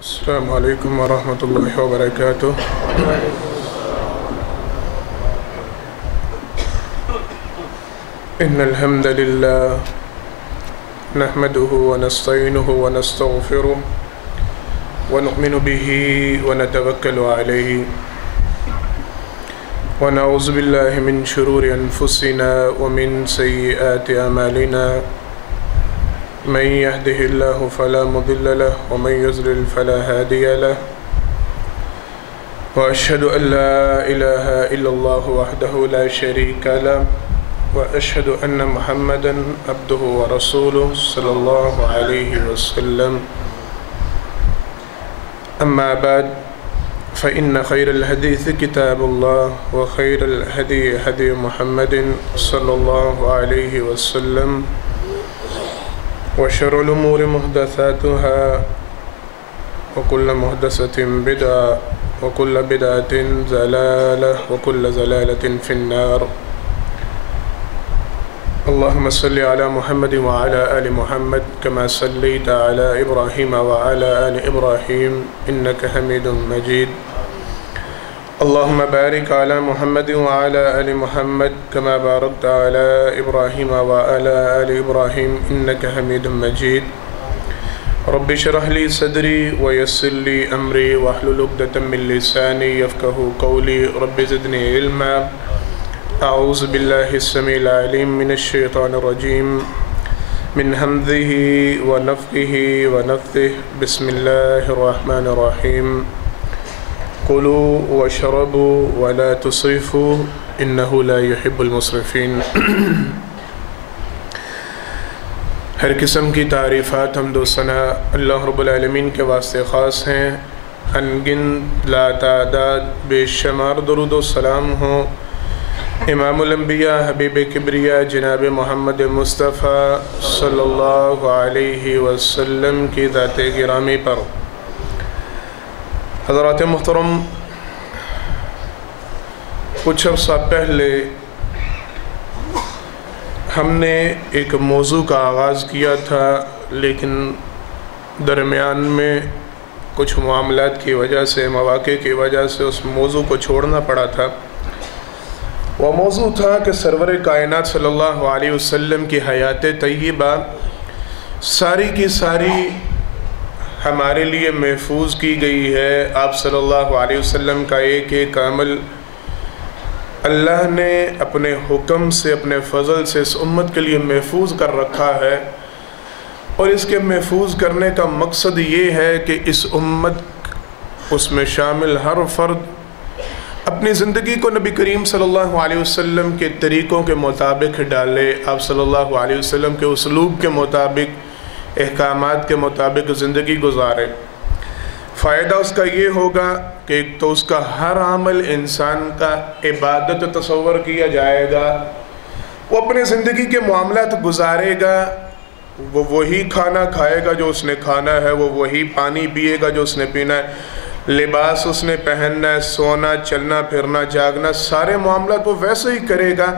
السلام علیکم ورحمۃ اللہ وبرکاتہ۔ ان الحمد للہ نحمده ونستعینه ونستغفره ونؤمن به ونتوکل علیہ ونعوذ باللہ من شرور انفسنا ومن سیئات اعمالنا من يهده الله فلا مضل له ومن يضلل فلا هادي له وأشهد أن لا إله إلا الله وحده لا شريك له وأشهد أن محمدا عبده ورسوله صلى الله عليه وسلم أما بعد فإن خير الحديث كتاب الله وخير الهدي هدي محمد صلى الله عليه وسلم وشر الأمور محدثاتها وكل محدثة بدعة وكل بدعة ضلالة وكل ضلالة في النار اللهم صل على محمد وعلى آل محمد كما صليت على إبراهيم وعلى آل إبراهيم إنك حميد مجيد اللهم بارك على محمد وعلى آل محمد كما باركت على إبراهيم وعلى آل إبراهيم إنك حميد مجيد رب اشرح لي صدري ويسر لي أمري واحلل عقدة من لساني يفقهوا قولي رب زدني علما أعوذ بالله السميع العليم من الشيطان الرجيم من همزه ونفخه ونفثه بسم الله الرحمن الرحيم كلوا واشربوا ولا تسرفوا انه لا يحب المسرفين۔ ہر قسم کی تعریفات حمد و ثنا اللہ رب العالمین کے واسطے خاص ہیں۔ انگنت لا تعداد بے شمار درود و سلام ہوں امام الانبیاء حبیب کبریاء جناب محمد مصطفیٰ صلی اللہ علیہ وسلم کی ذات گرامی پر۔ حضرات محترم، کچھ عرصہ پہلے ہم نے ایک موضوع کا آغاز کیا تھا، لیکن درمیان میں کچھ معاملات کی وجہ سے، مواقع کی وجہ سے اس موضوع کو چھوڑنا پڑا تھا۔ وہ موضوع تھا کہ سرور کائنات صلی اللہ علیہ وسلم کی حیات طیبہ ساری کی ساری ہمارے لیے محفوظ کی گئی ہے۔ آپ صلی اللہ علیہ وسلم کا ایک ایک عمل اللہ نے اپنے حکم سے، اپنے فضل سے اس امت کے لیے محفوظ کر رکھا ہے، اور اس کے محفوظ کرنے کا مقصد یہ ہے کہ اس امت، اس میں شامل ہر فرد اپنی زندگی کو نبی کریم صلی اللہ علیہ وسلم کے طریقوں کے مطابق ڈالے، آپ صلی اللہ علیہ وسلم کے اسلوب کے مطابق، احکامات کے مطابق زندگی گزارے۔ فائدہ اس کا یہ ہوگا کہ ایک تو اس کا ہر عمل انسان کا عبادت تصور کیا جائے گا، وہ اپنے زندگی کے معاملات گزارے گا، وہ وہی کھانا کھائے گا جو اس نے کھانا ہے، وہ وہی پانی پیے گا جو اس نے پینا ہے، لباس اس نے پہننا ہے، سونا، چلنا پھرنا، جاگنا، سارے معاملات وہ ویسے ہی کرے گا۔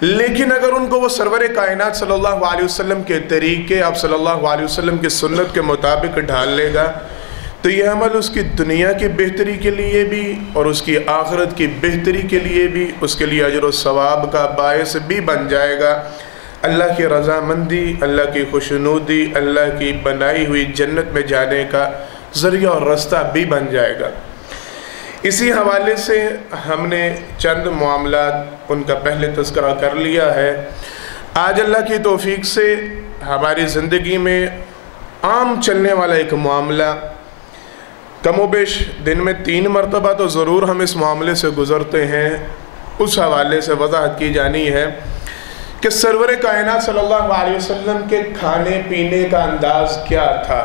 لیکن اگر ان کو وہ سرور کائنات صلی اللہ علیہ وسلم کے طریقے، آپ صلی اللہ علیہ وسلم کی سنت کے مطابق ڈھال لے گا، تو یہ عمل اس کی دنیا کی بہتری کے لیے بھی اور اس کی آخرت کی بہتری کے لیے بھی، اس کے لیے اجر و ثواب کا باعث بھی بن جائے گا، اللہ کی رضامندی، اللہ کی خوشنودی، اللہ کی بنائی ہوئی جنت میں جانے کا ذریعہ اور راستہ بھی بن جائے گا۔ اسی حوالے سے ہم نے چند معاملات ان کا پہلے تذکرہ کر لیا ہے۔ آج اللہ کی توفیق سے ہماری زندگی میں عام چلنے والا ایک معاملہ، کم و بیش دن میں 3 مرتبہ تو ضرور ہم اس معاملے سے گزرتے ہیں، اس حوالے سے وضاحت کی جانی ہے کہ سرور کائنات صلی اللہ علیہ وسلم کے کھانے پینے کا انداز کیا تھا۔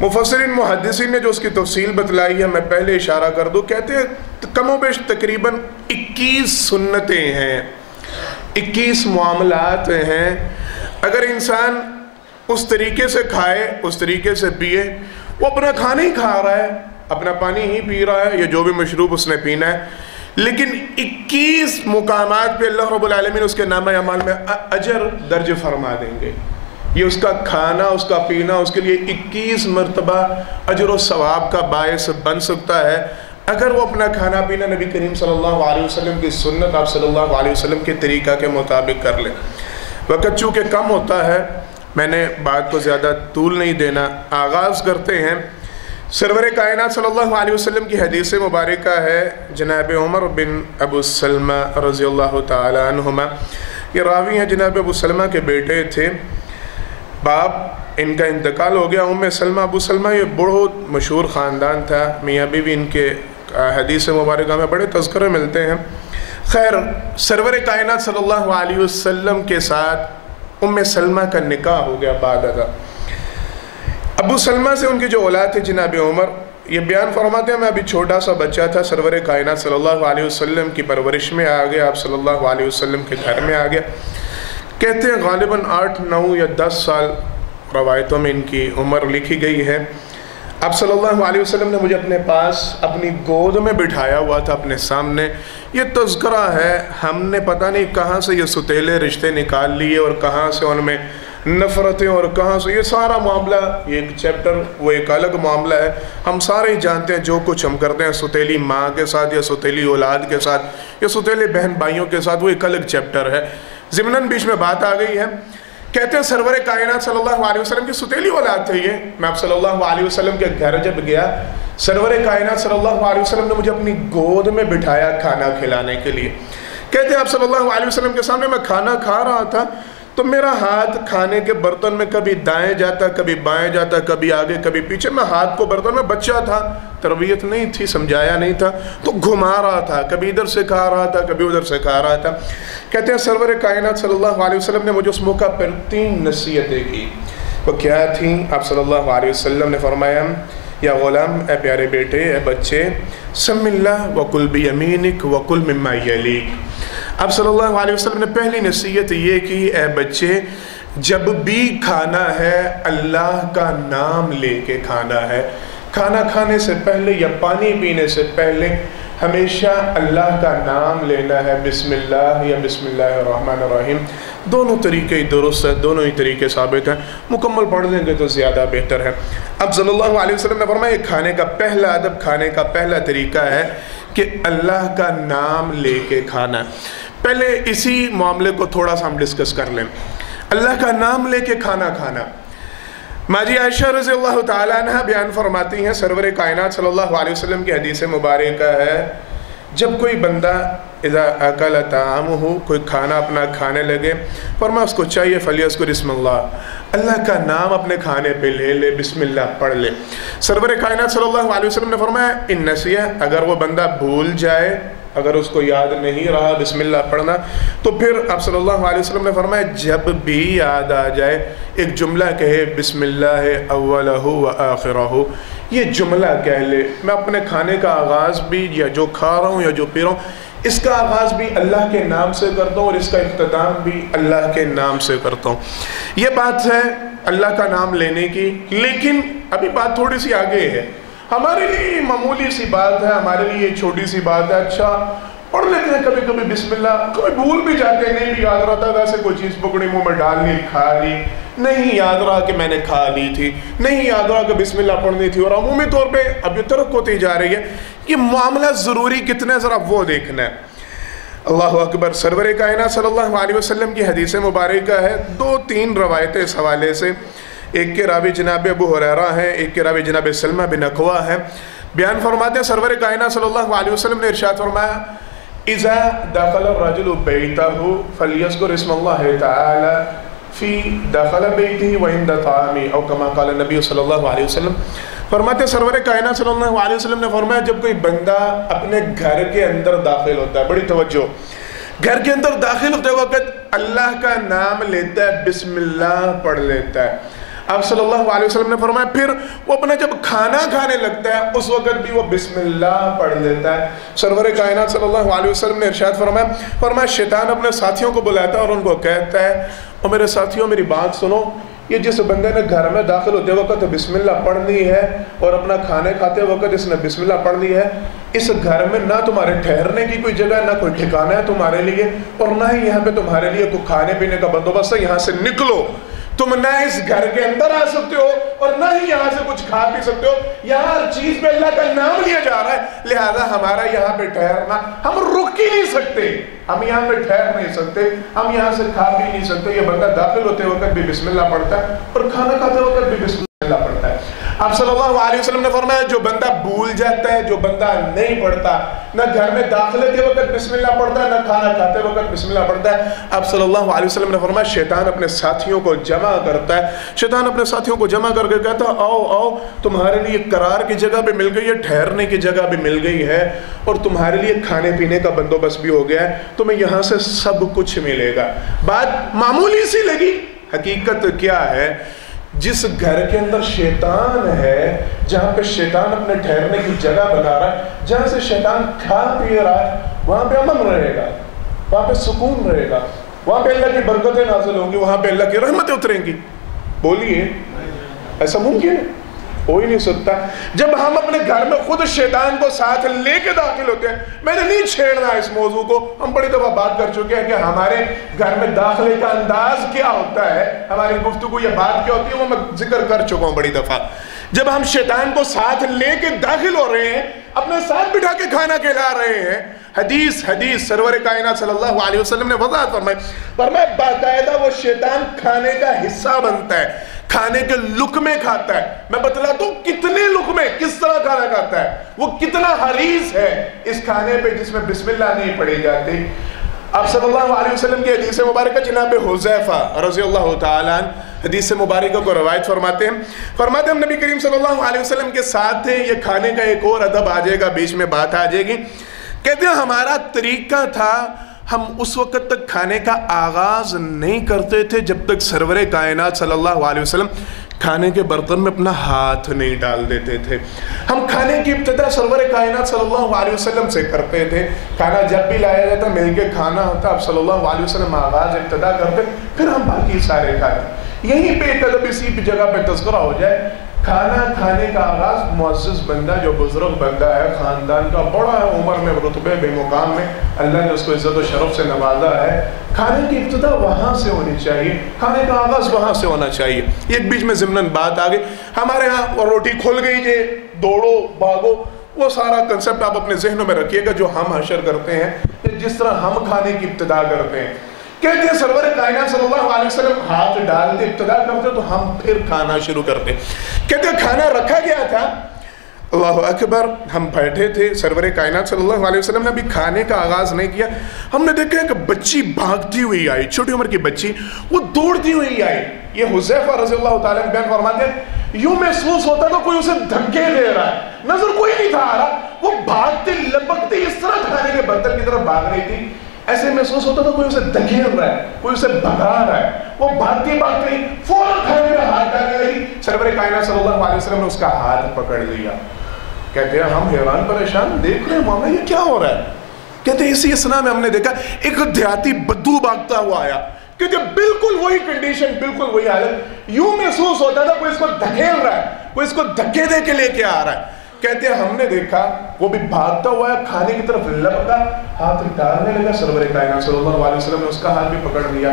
مفسرین محدثین نے جو اس کی تفصیل بتلائی ہے، میں پہلے اشارہ کر دوں، کہتے ہیں کم و بیش تقریباً 21 سنتیں ہیں، 21 معاملات ہیں۔ اگر انسان اس طریقے سے کھائے، اس طریقے سے پیے، وہ اپنا کھانا ہی کھا رہا ہے، اپنا پانی ہی پی رہا ہے، یا جو بھی مشروب اس نے پینا ہے، لیکن 21 مقامات پہ اللہ رب العالمین اس کے نامہ اعمال میں اجر درج فرما دیں گے۔ یہ اس کا کھانا، اس کا پینا اس کے لیے 21 مرتبہ اجر و ثواب کا باعث بن سکتا ہے اگر وہ اپنا کھانا پینا نبی کریم صلی اللہ علیہ وسلم کی سنت، آپ صلی اللہ علیہ وسلم کے طریقہ کے مطابق کر لے۔ وقت چونکہ کم ہوتا ہے، میں نے بات کو زیادہ طول نہیں دینا، آغاز کرتے ہیں۔ سرور کائنات صلی اللہ علیہ وسلم کی حدیث مبارکہ ہے، جناب عمر بن ابو سلمہ رضی اللہ تعالی عنہما، یہ راوی ہیں، جناب ابو سلمہ کے بیٹے تھے، باپ ان کا انتقال ہو گیا۔ ام سلمہ، ابو سلمہ یہ بہت مشہور خاندان تھا، میاں بیوی ان کے حدیث مبارکہ میں بڑے تذکرے ملتے ہیں۔ خیر، سرور کائنات صلی اللہ علیہ وسلم کے ساتھ ام سلمہ کا نکاح ہو گیا بعد ازاں۔ ابو سلمہ سے ان کی جو اولاد تھی جناب عمر، یہ بیان فرماتے ہیں میں ابھی چھوٹا سا بچہ تھا، سرور کائنات صلی اللہ علیہ وسلم کی پرورش میں آ گیا، آپ صلی اللہ علیہ وسلم کے گھر میں آ گیا۔ کہتے ہیں غالباً 8، 9 یا 10 سال روایتوں میں ان کی عمر لکھی گئی ہے۔ آپ صلی اللہ علیہ وسلم نے مجھے اپنے پاس اپنی گود میں بٹھایا ہوا تھا اپنے سامنے۔ یہ تذکرہ ہے، ہم نے پتہ نہیں کہاں سے یہ ستیلے رشتے نکال لیے اور کہاں سے ان میں نفرتیں اور کہاں سے یہ سارا معاملہ، یہ ایک چیپٹر، وہ ایک الگ معاملہ ہے۔ ہم سارے ہی جانتے ہیں جو کچھ ہم کرتے ہیں ستیلی ماں کے ساتھ یا ستیلی اولاد کے ساتھ یا ستیلے بہن بھائیوں کے ساتھ، وہ ایک الگ چیپٹر ہے۔ ضمناً بیچ میں بات آ گئی ہے، کہتے ہیں سرور کائنات صلی اللہ علیہ وسلم کی ستیلی اولاد تھے یہ۔ میں آپ صلی اللہ علیہ وسلم کے گھر جب گیا، سرور کائنات صلی اللہ علیہ وسلم نے مجھے اپنی گود میں بٹھایا کھانا کھلانے کے لیے۔ کہتے ہیں آپ صلی اللہ علیہ وسلم کے سامنے میں کھانا کھا رہا تھا تو میرا ہاتھ کھانے کے برتن میں کبھی دائیں جاتا، کبھی بائیں جاتا، کبھی آگے کبھی پیچھے۔ میں ہاتھ کو برتن میں، بچہ تھا، تربیت نہیں تھی، سمجھایا نہیں تھا، تو گھما رہا تھا، کبھی ادھر سے کھا رہا تھا، کبھی ادھر سے کھا رہا تھا۔ کہتے ہیں سرور کائنات صلی اللہ علیہ وسلم نے مجھے اس موقع پر 3 نصیحتیں کی۔ وہ کیا تھیں؟ آپ صلی اللہ علیہ وسلم نے فرمایا، یا غلام، اے پیارے بیٹے، اے بچے، سم اللہ وکل بیمینک وکل مما یلیک۔ آپ صلی اللہ علیہ وسلم نے پہلی نصیحت یہ کی، اے بچے، جب بھی کھانا ہے اللہ کا نام لے کے کھانا ہے۔ کھانا کھانے سے پہلے یا پانی پینے سے پہلے ہمیشہ اللہ کا نام لینا ہے، بسم اللہ یا بسم اللہ الرحمن الرحیم۔ دونوں طریقے ہی درست ہیں، دونوں ہی طریقے ثابت ہیں، مکمل پڑھ لیں گے تو زیادہ بہتر ہے۔ اب صلی اللہ علیہ وسلم نے فرمایا یہ کھانے کا پہلا ادب، کھانے کا پہلا طریقہ ہے کہ اللہ کا نام لے کے کھانا۔ پہلے اسی معاملے کو تھوڑا سا ہم ڈسکس کر لیں۔ اللہ کا نام لے کے کھانا کھانا، ماجی عائشہ رضی اللہ تعالیٰ عنہ بیان فرماتی ہیں، سرور کائنات صلی اللہ علیہ وسلم کی حدیث مبارکہ ہے، جب کوئی بندہ اذا اکل طعامہ، کوئی کھانا اپنا کھانے لگے، فرمایا اس کو چاہیے فلیذکر اسم اللہ، اللہ کا نام اپنے کھانے پہ لے لے، بسم اللہ پڑھ لے۔ سرور کائنات صلی اللہ علیہ وسلم نے فرمایا ان نسیہ، اگر وہ بندہ بھول جائے، اگر اس کو یاد نہیں رہا بسم اللہ پڑھنا، تو پھر آپ صلی اللہ علیہ وسلم نے فرمایا جب بھی یاد آ جائے ایک جملہ کہے، بسم اللہ اولہ و آخرہ، یہ جملہ کہہ لے۔ میں اپنے کھانے کا آغاز بھی، یا جو کھا رہا ہوں یا جو پی رہا ہوں، اس کا آغاز بھی اللہ کے نام سے کرتا ہوں اور اس کا اختتام بھی اللہ کے نام سے کرتا ہوں۔ یہ بات ہے اللہ کا نام لینے کی، لیکن ابھی بات تھوڑی سی آگے ہے۔ ہمارے لیے معمولی سی بات ہے، ہمارے لیے چھوٹی سی بات ہے، اچھا پڑھ لیتے ہیں کبھی کبھی بسم اللہ، کبھی بھول بھی جاتے ہیں، نہیں بھی یاد رہتا، ویسے کوئی چیز پکڑی منہ میں ڈال لی، کھا لی، نہیں یاد رہا کہ میں نے کھا لی تھی، نہیں یاد رہا کہ بسم اللہ پڑھنی تھی، اور عمومی طور پہ اب یہ ترک ہوتی جا رہی ہے۔ یہ معاملہ ضروری کتنا ہے ذرا وہ دیکھنا ہے۔ اللہ اکبر۔ سرور کائنات صلی اللہ علیہ وسلم کی حدیث مبارکہ ہے، 2-3 روایتیں اس حوالے سے، ایک کے راوی جناب ابو ہریرہ ہیں، ایک کے راوی جناب سلمہ بن اکوع ہیں، بیان فرماتے ہیں سرور کائنات صلی اللہ علیہ وسلم نے ارشاد فرمایا اذا دخل الرجل بیتہ فلیذکر اسم اللہ تعالی فی دخل بیتہ وعند طعامہ، او کما قال النبی صلی اللہ علیہ وسلم۔ فرماتے سرور کائنات صلی اللہ علیہ وسلم نے فرمایا جب کوئی بندہ اپنے گھر کے اندر داخل ہوتا ہے، بڑی توجہ، گھر کے اندر داخل ہوتے وقت اللہ کا نام لیتا ہے، بسم اللہ پڑھ لیتا ہے۔ آپ صلی اللہ علیہ وسلم نے فرمایا پھر وہ اپنا جب کھانا کھانے لگتا ہے اس وقت بھی وہ بسم اللہ پڑھ لیتا ہے۔ سرور کائنات صلی اللہ علیہ وسلم نے ارشاد فرمایا شیطان اپنے ساتھیوں کو بلاتا ہے اور ان کو کہتا ہے اور میرے ساتھیوں میری بات سنو، یہ جس بندے نے گھر میں داخل ہوتے وقت بسم اللہ پڑھنی ہے اور اپنا کھانے کھاتے وقت اس نے بسم اللہ پڑھنی ہے، اس گھر میں نہ تمہارے ٹھہرنے کی کوئی جگہ، نہ کوئی ٹھکانہ ہے تمہارے لیے، اور نہ ہی یہاں پہ تمہارے لیے کوئی کھانے پینے کا بندوبست ہے، یہاں سے نکلو۔ تم نہ اس گھر کے اندر آ سکتے ہو اور نہ ہی یہاں سے کچھ کھا پی سکتے ہو، یہاں ہر چیز پہ اللہ کا نام لیا جا رہا ہے، لہذا ہمارا یہاں پہ ٹھہرنا، ہم رک ہی نہیں سکتے، ہم یہاں پہ ٹھہر نہیں سکتے، ہم یہاں سے کھا پی نہیں سکتے۔ یہ بندہ داخل ہوتے وقت بھی بسم اللہ پڑھتا ہے اور کھانا کھاتے وقت بھی بسم اللہ پڑھتا ہے۔ آپ صلی اللہ علیہ وسلم نے فرمایا جو بندہ بھول جاتا ہے، جو بندہ نہیں پڑھتا، نہ گھر میں داخلے کے وقت بسم اللہ پڑھتا ہے، نہ کھانا کھاتے وقت بسم اللہ پڑھتا ہے، آپ صلی اللہ علیہ وسلم نے فرمایا شیطان اپنے ساتھیوں کو جمع کرتا ہے، شیطان اپنے ساتھیوں کو جمع کر کے کہتا ہے آؤ آؤ تمہارے لیے قرار کی جگہ بھی مل گئی ہے، ٹھہرنے کی جگہ بھی مل گئی ہے، اور تمہارے لیے کھانے پینے کا بندوبست بھی ہو گیا ہے، تمہیں یہاں سے سب کچھ ملے گا۔ بات معمولی سی لگی، حقیقت کیا ہے؟ جس گھر کے اندر شیطان ہے، جہاں پہ شیطان اپنے ٹھہرنے کی جگہ بنا رہا ہے، جہاں سے شیطان کھا پی رہا ہے، وہاں پہ امن رہے گا، وہاں پہ سکون رہے گا، وہاں پہ اللہ کی برکتیں نازل ہوں گی، وہاں پہ اللہ کی رحمتیں اتریں گی۔ بولیے ایسا ممکن ہے؟ ہو ہی نہیں سکتا۔ جب ہم اپنے گھر میں خود شیطان کو ساتھ لے کے داخل ہوتے ہیں، میں نے نہیں چھیڑنا اس موضوع کو، ہم بڑی دفعہ بات کر چکے ہیں کہ ہمارے گھر میں داخلے کا انداز کیا ہوتا ہے، ہماری گفتگو یہ بات کیا ہوتی ہے، وہ میں ذکر کر چکا ہوں بڑی دفعہ۔ جب ہم شیطان کو ساتھ لے کے داخل ہو رہے ہیں، اپنے ساتھ بٹھا کے کھانا کھلا رہے ہیں، حدیث سرور کائنات صلی اللہ علیہ وسلم نے وضاحت فرمایا باقاعدہ وہ شیطان کھانے کا حصہ بنتا ہے، کھانے کے لقمے کھاتا ہے۔ میں بتلاتا ہوں کتنے لقمے، کس طرح کھانا کھاتا ہے، وہ کتنا حریص ہے اس کھانے پہ جس میں بسم اللہ نہیں پڑھی جاتی۔ آپ صلی اللہ علیہ وسلم کی حدیث مبارکہ جناب حذیفہ رضی اللہ تعالیٰ عنہ حدیث مبارکہ کو روایت فرماتے ہیں نبی کریم صلی اللہ علیہ وسلم کے ساتھ تھے، یہ کھانے کا ایک اور ادب آ جائے گا، بیچ میں بات آ جائے گی۔ کہتے ہیں ہمارا طریقہ تھا، ہم اس وقت تک کھانے کا آغاز نہیں کرتے تھے جب تک سرور کائنات صلی اللہ علیہ وسلم کھانے کے برتن میں اپنا ہاتھ نہیں ڈال دیتے تھے۔ ہم کھانے کی ابتدا سرور کائنات صلی اللہ علیہ وسلم سے کرتے تھے، کھانا جب بھی لایا جاتا مل کے کھانا ہوتا، آپ صلی اللہ علیہ وسلم آغاز ابتدا کرتے، پھر ہم باقی سارے کھاتے۔ یہیں پہ ایک ادب اسی جگہ پہ تذکرہ ہو جائے، کھانا کھانے کا آغاز معزز بندہ جو بزرگ بندہ ہے، خاندان کا بڑا ہے، عمر میں رتبے بے مقام میں اللہ نے اس کو عزت و شرف سے نوازا ہے، کھانے کی ابتدا وہاں سے ہونی چاہیے، کھانے کا آغاز وہاں سے ہونا چاہیے۔ ایک بیچ میں ضمناً بات آ گئی، ہمارے ہاں روٹی کھل گئی جے دوڑو بھاگو، وہ سارا کنسپٹ آپ اپنے ذہنوں میں رکھیے گا جو ہم حشر کرتے ہیں، جس طرح ہم کھانے کی ابتدا کرتے ہیں۔ کہتے ہیں سرور کائنات صلی اللہ علیہ وسلم ہاتھ ڈالتے ابتدا کرتے تو ہم پھر کھانا شروع کرتے۔ کہتے ہیں کھانا رکھا گیا تھا، اللہ اکبر، ہم بیٹھے تھے، سرور کائنات صلی اللہ علیہ وسلم نے ابھی کھانے کا آغاز نہیں کیا، ہم نے دیکھا کہ بچی بھاگتی ہوئی آئی، چھوٹی عمر کی بچی، وہ دوڑتی ہوئی آئی۔ یہ حذیفہ رضی اللہ تعالیٰ عنہ بیان فرماتے ہیں یوں محسوس ہوتا تھا کوئی اسے دھکے دے رہا ہے، نظر کوئی نہیں تھا آ رہا، وہ بھاگتے لپکتے اس طرح کھانے کے برتن کی طرف بھاگ رہی تھی، ایسے محسوس ہوتا تھا کوئی اسے دھکیل رہا ہے، کوئی اسے بھگا رہا ہے، وہ بھاگتی بھاگتی فوراً کھانے میں ہاتھ ڈالنے لگی، سرور کائنات صلی اللہ علیہ وسلم نے اس کا ہاتھ پکڑ لیا۔ کہتے ہیں ہم حیران پریشان دیکھ رہے ہیں معاملہ یہ کیا ہو رہا ہے۔ کہتے ہیں اسی اسنا میں ہم نے دیکھا ایک دیہاتی بدو بھاگتا ہوا آیا، کہتے ہیں بالکل وہی کنڈیشن، بالکل وہی حالت، یوں محسوس ہوتا تھا کوئی اس کو دھکیل رہا ہے، کوئی اس کو دھکے دے کے لے کے آ رہا ہے۔ کہتے ہیں ہم نے دیکھا وہ بھی بھاگتا ہوا ہے، کھانے کی طرف لپکا، ہاتھ ڈالنے لگا، سرور کائنات صلی اللہ علیہ وسلم نے اس کا ہاتھ بھی پکڑ لیا۔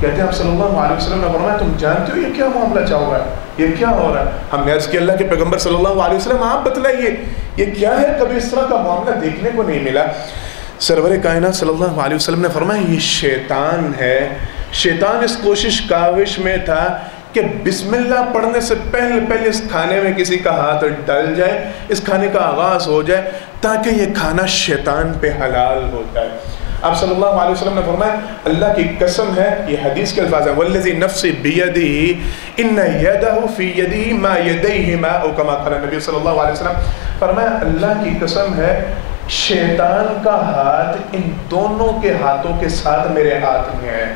کہتے ہیں آپ صلی اللہ علیہ وسلم نے فرمایا تم جانتے ہو یہ کیا معاملہ چل رہا ہے، یہ کیا ہو رہا ہے؟ ہم نے عرض کیا اللہ کے پیغمبر صلی اللہ علیہ وسلم آپ بتلائیے یہ کیا ہے، کبھی اس طرح کا معاملہ دیکھنے کو نہیں ملا۔ سرور کائنات صلی اللہ علیہ وسلم نے فرمایا یہ شیطان ہے، شیطان اس کوشش کاوش میں تھا کہ بسم اللہ پڑھنے سے پہلے اس کھانے میں کسی کا ہاتھ ڈل جائے، اس کھانے کا آغاز ہو جائے تاکہ یہ کھانا شیطان پہ حلال ہو جائے۔ آپ صلی اللہ علیہ وسلم نے فرمایا اللہ کی قسم ہے، یہ حدیث کے الفاظ ہیں والذی نفسی بیدہ ان یدہ فی یدہ ما یدیہما، او کما قال نبی صلی اللہ علیہ وسلم، فرمایا اللہ کی قسم ہے شیطان کا ہاتھ ان دونوں کے ہاتھوں کے ساتھ میرے ہاتھ میں ہے،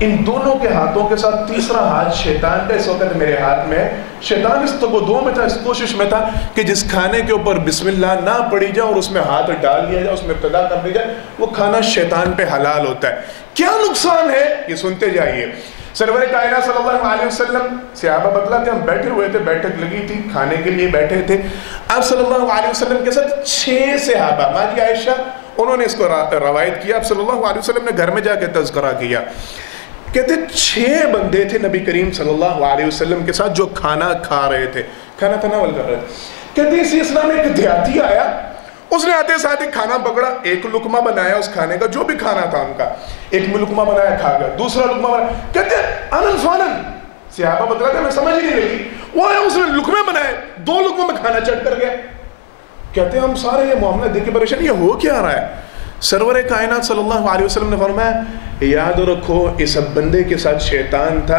ان دونوں کے ہاتھوں کے ساتھ تیسرا ہاتھ شیطان کا اس وقت میرے ہاتھ میں ہے۔ شیطان اس تگودو میں تھا، اس کوشش میں تھا کہ جس کھانے کے اوپر بسم اللہ نہ پڑھی جائے اور اس میں ہاتھ ڈال دیا جائے، اس میں ابتدا کر دی جائے، وہ کھانا شیطان پہ حلال ہوتا ہے۔ کیا نقصان ہے یہ سنتے جائیے۔ سرور کائنات صلی اللہ علیہ وسلم، صحابہ بتلاتے ہم بیٹھے ہوئے تھے، بیٹھک لگی تھی، کھانے کے لیے بیٹھے تھے، آپ صلی اللہ علیہ وسلم کے ساتھ 6 صحابہ، ماجی عائشہ انہوں نے اس کو روایت کیا، آپ صلی اللہ علیہ وسلم نے گھر میں جا کے تذکرہ کیا۔ کہتے 6 بندے تھے نبی کریم صلی اللہ علیہ وسلم کے ساتھ جو کھانا کھا رہے تھے، کھانا تناول کر رہے تھے. کہتے اسی اسلام میں ایک دیہاتی آیا، اس نے آتے ساتھ ایک کھانا پکڑا، ایک لقمہ بنایا اس کھانے کا، جو بھی کھانا تھا ان کا، ایک لقمہ بنایا کھا گیا، دوسرا لقمہ بنایا. کہتے انن فانن، صحابہ بتلاتے میں سمجھ نہیں لگی، وہ آیا اس نے لقمے بنائے، 2 لقموں میں کھانا چٹ کر گیا. کہتے ہیں ہم سارے یہ معاملہ دیکھ کے پریشان، یہ ہو کیا رہا ہے؟ سرور کائنات صلی اللہ علیہ وسلم نے فرمایا یاد رکھو اس بندے کے ساتھ شیطان تھا،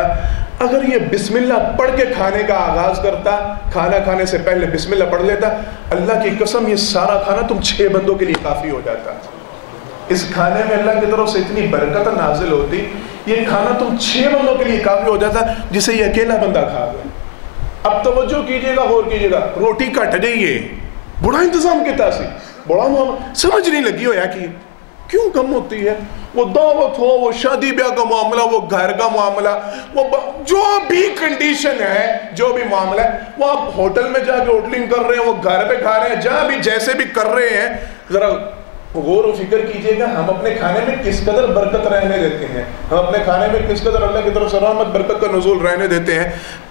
اگر یہ بسم اللہ پڑھ کے کھانے کا آغاز کرتا، کھانا کھانے سے پہلے بسم اللہ پڑھ لیتا، اللہ کی قسم یہ سارا کھانا تم 6 بندوں کے لیے کافی ہو جاتا. اس کھانے میں اللہ کی طرف سے اتنی برکت نازل ہوتی، یہ کھانا تم 6 بندوں کے لیے کافی ہو جاتا جسے یہ اکیلا بندہ کھا گیا. اب توجہ کیجئے گا، غور کیجئے گا، روٹی کٹ گئی ہے، بڑا انتظام کی تاثیر، بڑا معاملہ، سمجھ نہیں لگی ہو یا کہ کیوں کم ہوتی ہے؟ وہ دعوت ہو، وہ شادی بیاہ کا معاملہ، وہ گھر کا معاملہ، وہ جو بھی کنڈیشن ہے، جو بھی معاملہ ہے، وہ آپ ہوٹل میں جا کے ہوٹلنگ کر رہے ہیں، وہ گھر پہ کھا رہے ہیں، جہاں بھی جیسے بھی کر رہے ہیں، ذرا غور و فکر کیجئے گا ہم اپنے کھانے میں کس قدر برکت رہنے دیتے ہیں، ہم اپنے کھانے میں کس قدر اللہ کی طرف سے رحمت برکت کا نزول رہنے دیتے ہیں.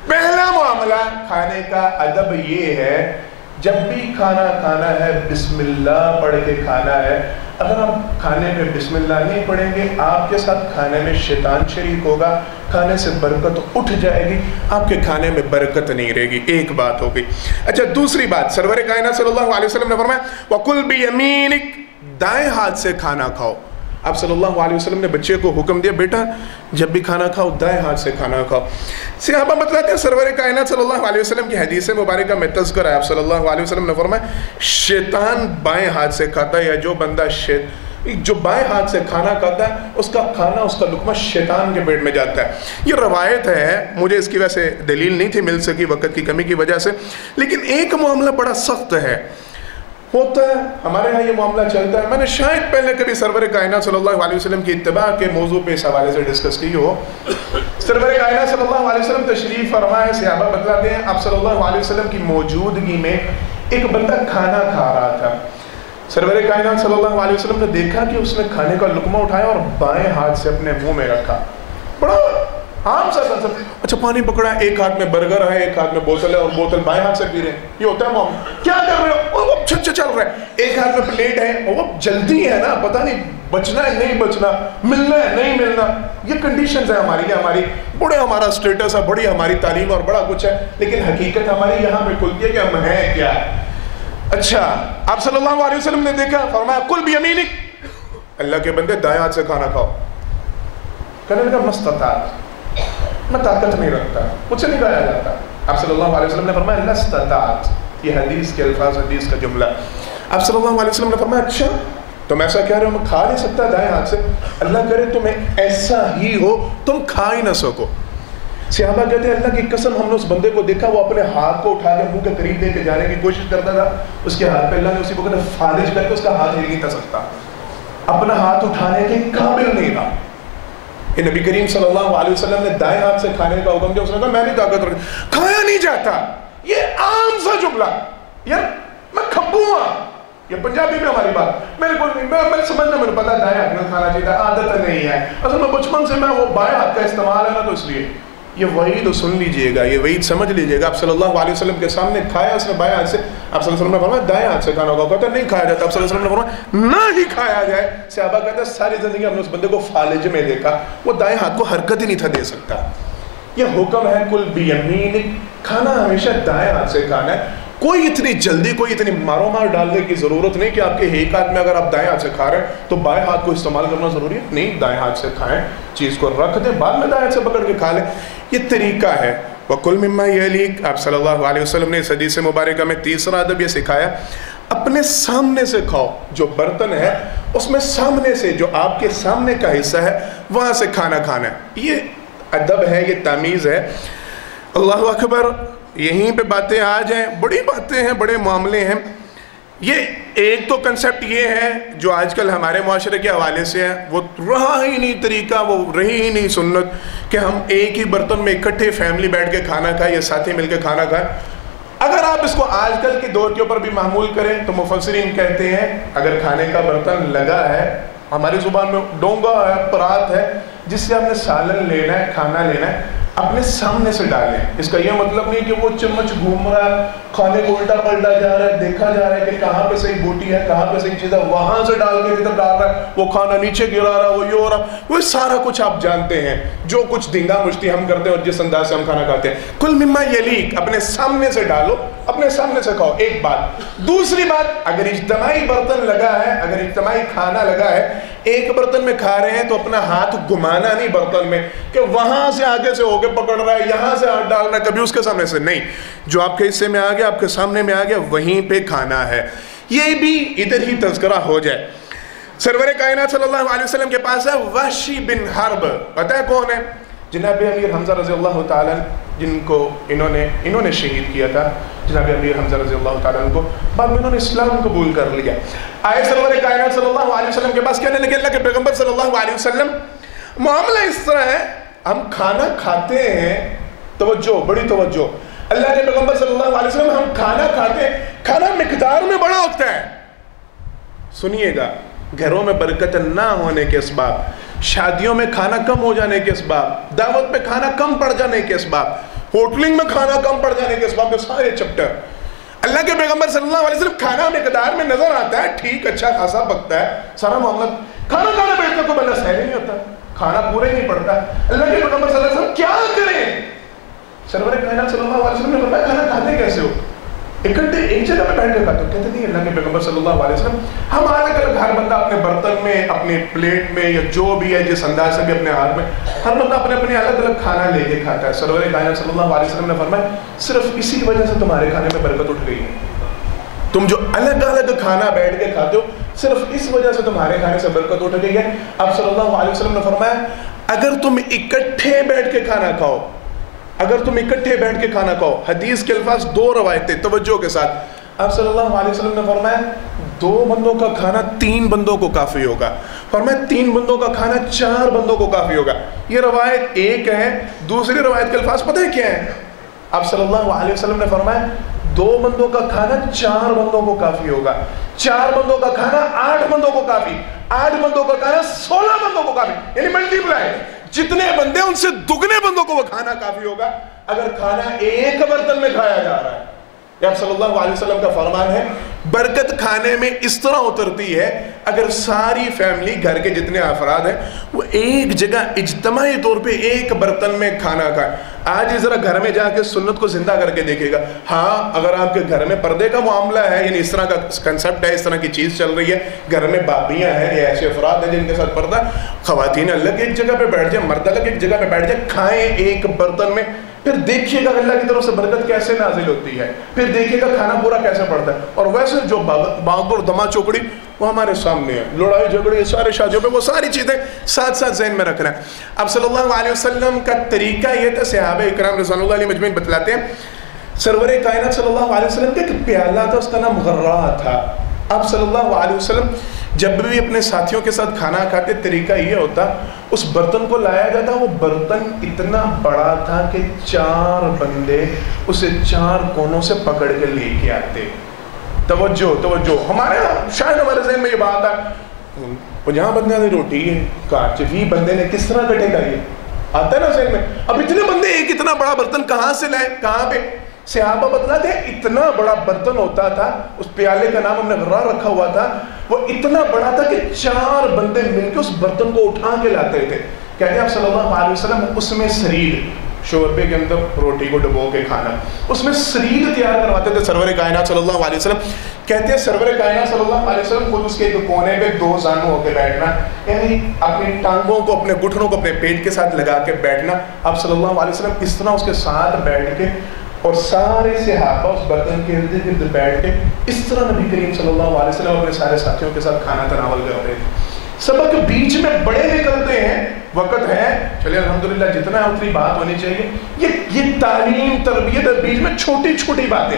پہلا معاملہ کھانے کا ادب یہ ہے، جب بھی کھانا کھانا ہے بسم اللہ پڑھ کے کھانا ہے. اگر ہم کھانے میں بسم اللہ نہیں پڑھیں گے، آپ کے ساتھ کھانے میں شیطان شریک ہوگا، کھانے سے برکت اٹھ جائے گی، آپ کے کھانے میں برکت نہیں رہے گی. ایک بات ہو گئی. اچھا دوسری بات، سرور کائنات صلی اللہ علیہ وسلم نے فرمایا وَقُلْ بِيَمِينِكَ، دائیں ہاتھ سے کھانا کھاؤ. آپ صلی اللہ علیہ وسلم نے بچے کو حکم دیا بیٹا جب بھی کھانا کھاؤ دائیں ہاتھ سے کھانا کھاؤ. صحابہ بتلاتے ہیں سرور کائنات صلی اللہ علیہ وسلم کی حدیث مبارکہ میں تذکر ہے، آپ صلی اللہ علیہ وسلم نے فرمایا شیطان بائیں ہاتھ سے کھاتا ہے، یا جو بندہ جو بائیں ہاتھ سے کھانا کھاتا ہے اس کا کھانا، اس کا لقمہ شیطان کے پیٹ میں جاتا ہے. یہ روایت ہے، مجھے اس کی ویسے دلیل نہیں تھی مل سکی وقت کی کمی کی وجہ سے، لیکن ایک معاملہ بڑا سخت ہے، ہوتا ہے ہمارے ہاں یہ معاملہ چلتا ہے. میں نے شاید پہلے کبھی سرور کائنات صلی اللہ علیہ وسلم کی اتباع کے موضوع پہ اس حوالے سے ڈسکس کی ہو. سرور کائنات صلی اللہ علیہ وسلم تشریف فرمائے، صحابہ بتلاتے ہیں آپ صلی اللہ علیہ وسلم کی موجودگی میں ایک بندہ کھانا کھا رہا تھا. سرور کائنات صلی اللہ علیہ وسلم نے دیکھا کہ اس نے کھانے کا لقمہ اٹھایا اور بائیں ہاتھ سے اپنے منہ میں رکھا. بڑا عام سا کنسپٹ. اچھا پانی پکڑا، ایک ہاتھ میں برگر ہے، ایک ہاتھ میں بوتل ہے، اور بوتل بائیں ہاتھ سے پی رہے ہیں، یہ ہوتا ہے معاملہ. کیا کر رہے ہو؟ وہ چل رہا ہے. ایک ہاتھ میں پلیٹ ہے، وہ جلدی ہے نا، پتہ نہیں بچنا ہے نہیں بچنا، ملنا ہے نہیں ملنا. یہ کنڈیشنز ہیں ہماری، ہماری بڑے ہمارا اسٹیٹس ہے، بڑی ہماری تعلیم اور بڑا کچھ ہے، لیکن حقیقت ہماری یہاں پہ کھلتی ہے کہ ہم ہیں کیا. اچھا آپ صلی اللہ علیہ وسلم نے دیکھا، فرمایا کل بیمینک، اللہ کے بندے دائیں ہاتھ سے کھانا کھاؤ. کہنے لگا مستطاعت، میں طاقت نہیں رکھتا، مجھ سے نہیں کھایا جاتا. آپ صلی اللہ علیہ وسلم نے فرمایا لستطاعت، یہ حدیث کے الفاظ، حدیث کا جملہ. آپ صلی اللہ علیہ وسلم نے فرمایا اچھا تم ایسا کہہ رہے ہو میں کھا نہیں سکتا دائیں ہاتھ سے؟ اللہ کرے تمہیں ایسا ہی ہو تم کھا ہی نہ سکو. صحابہ کہتے ہیں اللہ کی قسم ہم نے اس بندے کو دیکھا وہ اپنے ہاتھ کو اٹھا کے منہ کے قریب لے کے جانے کی کوشش کرتا تھا، اس کے ہاتھ پہ اللہ نے اسی وقت فالج کر کے اس کا ہاتھ ہل نہیں تھا سکتا، اپنا ہاتھ اٹھانے کے قابل نہیں تھا. نبی کریم صلی اللہ علیہ وسلم نے دائیں ہاتھ سے کھانے کا حکم دیا، اس نے کہا میں نہیں طاقت رکھتا، کھایا نہیں جاتا. یہ عام سا جملہ، یار میں کھبوں ہاں، یہ پنجابی میں ہماری بات، میرے کو نہیں، میں سمجھنا، میرے پتا دائیں ہاتھ میں کھانا چاہیے، عادت نہیں ہے اصل میں بچپن سے، میں وہ بائیں ہاتھ کا استعمال ہے نا، تو اس لیے یہ وعید سن لیجئے گا، یہ وعید سمجھ لیجئے گا. آپ صلی اللہ علیہ وسلم کے سامنے کھایا اس نے بائیں ہاتھ سے، آپ صلی اللہ علیہ وسلم نے فرمایا دائیں ہاتھ سے کھانا ہوگا، کہتا نہیں کھایا جاتا. آپ صلی اللہ علیہ وسلم نے فرمایا نہ ہی کھایا جائے. صحابہ کہتے ہیں ساری زندگی ہم نے اس بندے کو فالج میں دیکھا، وہ دائیں ہاتھ کو حرکت ہی نہیں تھا دے سکتا. یہ حکم ہے کل بیمینک، کھانا ہمیشہ دائیں ہاتھ سے کھانا ہے. کوئی اتنی جلدی، کوئی اتنی مارو مار ڈالنے کی ضرورت نہیں کہ آپ کے ایک ہاتھ میں اگر آپ دائیں ہاتھ سے کھا رہے ہیں تو بائیں ہاتھ کو استعمال کرنا ضروری ہے. نہیں، دائیں ہاتھ سے کھائیں، چیز کو رکھ دیں، بعد میں دائیں ہاتھ سے پکڑ کے کھا لیں. یہ طریقہ ہے. وَقُلْ مِمَّا يَلِيكَ، آپ صلی اللہ علیہ وسلم نے اس حدیث مبارکہ میں تیسرا ادب یہ سکھایا، اپنے سامنے سے کھاؤ. جو برتن ہے اس میں سامنے سے، جو آپ کے سامنے کا حصہ ہے وہاں سے کھانا کھانا ہے. یہ ادب ہے، یہ تمیز ہے. اللہ اکبر. یہیں پہ باتیں آ جائیں، بڑی باتیں ہیں، بڑے معاملے ہیں. یہ ایک تو کنسپٹ یہ ہے جو آج کل ہمارے معاشرے کے حوالے سے ہے، وہ رہا ہی نہیں طریقہ، وہ رہی ہی نہیں سنت کہ ہم ایک ہی برتن میں اکٹھے فیملی بیٹھ کے کھانا کھائیں یا ساتھی مل کے کھانا کھائیں. اگر آپ اس کو آج کل کے دور کے اوپر بھی معمول کریں تو مفسرین کہتے ہیں اگر کھانے کا برتن لگا ہے ہماری زبان میں ڈونگا ہے، پرات ہے، جس سے آپ نے سالن لینا ہے، کھانا لینا ہے، اپنے سامنے سے ڈالیں. اس کا یہ مطلب نہیں کہ وہ چمچ گھوم رہا ہے، کھانے کو الٹا پلٹا جا رہا ہے، دیکھا جا رہا ہے کہ کہاں پہ صحیح بوٹی ہے، کہاں پہ صحیح چیز ہے، وہاں سے ڈال کے ادھر ڈال رہا ہے، وہ کھانا نیچے گرا رہا ہے، وہ یہ ہو رہا ہے. وہ سارا کچھ آپ جانتے ہیں، جو کچھ دنگا مشتی ہم کرتے ہیں اور جس انداز سے ہم کھانا کھاتے ہیں. کل مما یلیک، اپنے سامنے سے ڈالو، اپنے سامنے سے کھاؤ. ایک بات. دوسری بات، اگر اجتماعی برتن لگا ہے، اگر اجتماعی کھانا لگا ہے، ایک برتن میں کھا رہے ہیں تو اپنا ہاتھ گھمانا نہیں برتن میں کہ وہاں سے آگے سے ہو کے پکڑ رہا ہے، یہاں سے ہاتھ ڈال رہا ہے، کبھی اس کے سامنے سے نہیں. جو آپ کے حصے میں آ گیا، آپ کے سامنے میں آ گیا، وہیں پہ کھانا ہے. یہ بھی ادھر ہی تذکرہ ہو جائے. سرور کائنات صلی اللہ علیہ وسلم کے پاس ہے وحشی بن حرب. پتہ ہے کون ہے؟ جناب امیر حمزہ رضی اللہ تعالیٰ جن کو انہوں نے شہید کیا تھا. جناب امیر حمزہ رضی اللہ تعالیٰ کو بعد میں انہوں نے اسلام قبول کر لیا. آئے سرور کائنات صلی اللہ علیہ وسلم کے پاس کہنے لگے اللہ کے پیغمبر صلی اللہ علیہ وسلم معاملہ اس طرح ہے، ہم کھانا کھاتے ہیں، توجہ بڑی توجہ، اللہ کے پیغمبر صلی اللہ علیہ وسلم ہم کھانا کھاتے ہیں، کھانا مقدار میں بڑا ہوتا ہے. سنیے گا، گھروں میں برکت نہ ہونے کے اسباب، شادیوں میں کھانا کم ہو جانے کے اسباب، دعوت میں کھانا کم پڑ جانے کے اسباب، ہوٹلنگ میں کھانا کم پڑ جانے کے اسباب، یہ سارے چپٹر. اللہ کے پیغمبر صلی اللہ علیہ وسلم کھانا مقدار میں نظر آتا ہے، ٹھیک اچھا خاصا پکتا ہے، سارا معاملہ کھانا کھانا بیٹھنے کو بندہ سہل نہیں ہوتا، کھانا پورا ہی نہیں پڑتا. اللہ کے پیغمبر صلی اللہ علیہ وسلم کیا کریں؟ سرور کائنات صلی اللہ علیہ وسلم نے فرمایا کھانا کھاتے کیسے ہو؟ اکٹھے ایک جگہ پہ بیٹھ کے کھاتے ہو؟ کہتے نہیں اللہ کے پیغمبر صلی اللہ علیہ وسلم ہم الگ الگ، ہر بندہ اپنے برتن میں، اپنے پلیٹ میں، یا جو بھی ہے جس انداز سے بھی اپنے ہاتھ میں، ہر بندہ اپنے اپنے الگ الگ کھانا لے کے کھاتا ہے. سرور کائنات صلی اللہ علیہ وسلم نے فرمایا صرف اسی وجہ سے تمہارے کھانے میں برکت اٹھ گئی ہے. تم جو الگ الگ کھانا بیٹھ کے کھاتے ہو، صرف اس وجہ سے تمہارے کھانے سے برکت اٹھ گئی ہے. اب صلی اللہ علیہ وسلم نے فرمایا اگر تم اکٹھے بیٹھ کے کھانا کھاؤ، اگر تم اکٹھے بیٹھ کے کھانا کھاؤ، حدیث کے الفاظ دو روایتیں توجہ کے ساتھ. اب صلی اللہ علیہ وسلم نے فرمایا 2 بندوں کا کھانا 3 بندوں کو کافی ہوگا. فرمایا 3 بندوں کا کھانا 4 بندوں کو کافی ہوگا. یہ روایت ایک ہے. دوسری روایت کے الفاظ پتہ ہے کیا ہے؟ اب صلی اللہ علیہ وسلم نے فرمایا 2 بندوں کا کھانا 4 بندوں کو کافی ہوگا. 4 بندوں کا کھانا 8 بندوں کو کافی. 8 بندوں کا کھانا 16 بندوں کو کافی. یعنی ملٹی پلائی، جتنے بندے ان سے دگنے بندوں کو وہ کھانا کافی ہوگا اگر کھانا ایک برتن میں کھایا جا رہا ہے. یہ صلی اللہ علیہ وسلم کا فرمان ہے. برکت کھانے میں اس طرح اترتی ہے اگر ساری فیملی، گھر کے جتنے افراد ہیں، وہ ایک جگہ اجتماعی طور پہ ایک برتن میں کھانا کھائیں. آج ذرا گھر میں جا کے سنت کو زندہ کر کے دیکھے گا. ہاں اگر آپ کے گھر میں پردے کا معاملہ ہے، یعنی اس طرح کا کنسپٹ ہے، اس طرح کی چیز چل رہی ہے، گھر میں بابیاں ہیں یا ایسے افراد ہیں جن کے ساتھ پردہ، خواتین الگ ایک جگہ پہ بیٹھ جائیں، مرد الگ ایک جگہ پہ بیٹھ جائیں، کھائیں ایک برتن میں. پھر دیکھیے گا اللہ کی طرف سے برکت کیسے نازل ہوتی ہے، پھر دیکھیے گا کھانا پورا کیسے پڑتا ہے. اور ویسے جو باغ اور دما چوکڑی وہ ہمارے سامنے ہے، لڑائی جھگڑے سارے شادیوں پہ، وہ ساری چیزیں ساتھ ساتھ ذہن میں رکھ رہے ہیں. اب صلی اللہ علیہ وسلم کا طریقہ یہ تھا، صحابہ اکرام رضوان اللہ علیہ مجمعین بتلاتے ہیں، سرور کائنات صلی اللہ علیہ وسلم کا ایک پیالہ تھا، اس کا نام غرہ تھا. اب صلی اللہ علیہ وسلم جب بھی اپنے ساتھیوں کے ساتھ کھانا کھاتے طریقہ یہ ہوتا، اس برتن کو لایا جاتا. وہ برتن اتنا بڑا تھا کہ 4 بندے اسے 4 کونوں سے پکڑ کے لے کے آتے. توجہ توجہ، ہمارے شاید ہمارے ذہن میں یہ بات ہے 50 بندے نے روٹی ہے کاٹ 20 بندے نے کس طرح کٹے گا، یہ آتا ہے نا ذہن میں. اب اتنے بندے ایک اتنا بڑا برتن کہاں سے لائے، کہاں پہ؟ صحابہ بتلاتے ہیں اتنا بڑا برتن ہوتا تھا، اس پیالے کا نام ہم نے غرہ رکھا ہوا تھا. وہ اتنا بڑا تھا کہ 4 بندے مل کے اس برتن کو اٹھا کے لاتے تھے. کہتے ہیں آپ صلی اللہ علیہ وسلم اس میں سرید، شوربے کے اندر روٹی کو ڈبو کے کھانا، اس میں سرید تیار کرواتے تھے سرور کائنات صلی اللہ علیہ وسلم. کہتے ہیں سرور کائنات صلی اللہ علیہ وسلم خود اس کے ایک کونے پہ 2 زانوں ہو کے بیٹھنا، یعنی اپنی ٹانگوں کو، اپنے گھٹنوں کو اپنے پیٹ کے ساتھ لگا کے بیٹھنا. آپ صلی اللہ علیہ وسلم اس طرح اس کے ساتھ بیٹھ کے، اور سارے صحابہ اس برتن کے ارد گرد بیٹھ کے اس طرح نبی کریم صلی اللہ علیہ وسلم اپنے سارے ساتھیوں کے ساتھ کھانا تناول کرتے ہیں. سبق بیچ میں بڑے نکلتے ہیں، وقت ہے چلے الحمدللہ جتنا ہے اتنی بات ہونی چاہیے. یہ تعلیم تربیت بیچ میں چھوٹی چھوٹی باتیں.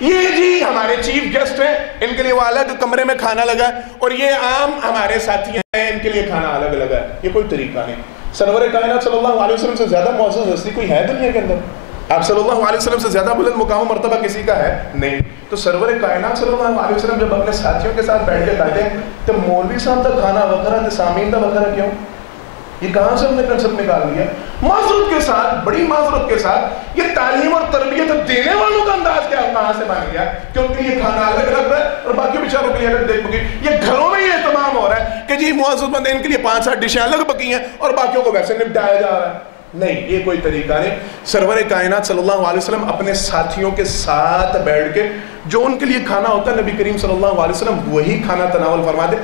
یہ جی ہمارے چیف گیسٹ ہیں، ان کے لیے وہ الگ کمرے میں کھانا لگا ہے، اور یہ عام ہمارے ساتھی ہیں، ان کے لیے کھانا الگ لگا ہے. یہ کوئی طریقہ نہیں. سرور کائنات صلی اللہ علیہ وسلم سے زیادہ معزز ہستی کوئی ہے دنیا کے اندر؟ آپ صلی اللہ علیہ وسلم سے زیادہ بلند مقام و مرتبہ کسی کا ہے نہیں. تو سرور کائنات صلی اللہ علیہ وسلم جب اپنے ساتھیوں کے ساتھ بیٹھ کے کھاتے ہیں تو مولوی صاحب تک کھانا وغیرہ سامین دا وغیرہ کیوں؟ یہ کہاں سے ہم نے کنسپٹ نکال لیا؟ معذرت کے ساتھ، بڑی معذرت کے ساتھ، یہ تعلیم اور تربیت دینے والوں کا انداز کیا کہاں سے بن گیا کہ ان کے لیے کھانا الگ رکھ رہا ہے اور باقی بیچاروں کے لیے الگ دیکھ پکی. یہ گھروں میں یہ اہتمام ہو رہا ہے کہ جی معزز بندے ان کے لیے 5-7 ڈشیں الگ پکی ہیں اور باقیوں کو ویسے نپٹایا جا رہا ہے. نہیں، یہ کوئی طریقہ نہیں. سرور کائنات صلی اللہ علیہ وسلم اپنے ساتھیوں کے ساتھ بیٹھ کے جو ان کے لیے کھانا ہوتا ہے نبی کریم صلی اللہ علیہ وسلم وہی کھانا تناول فرماتے.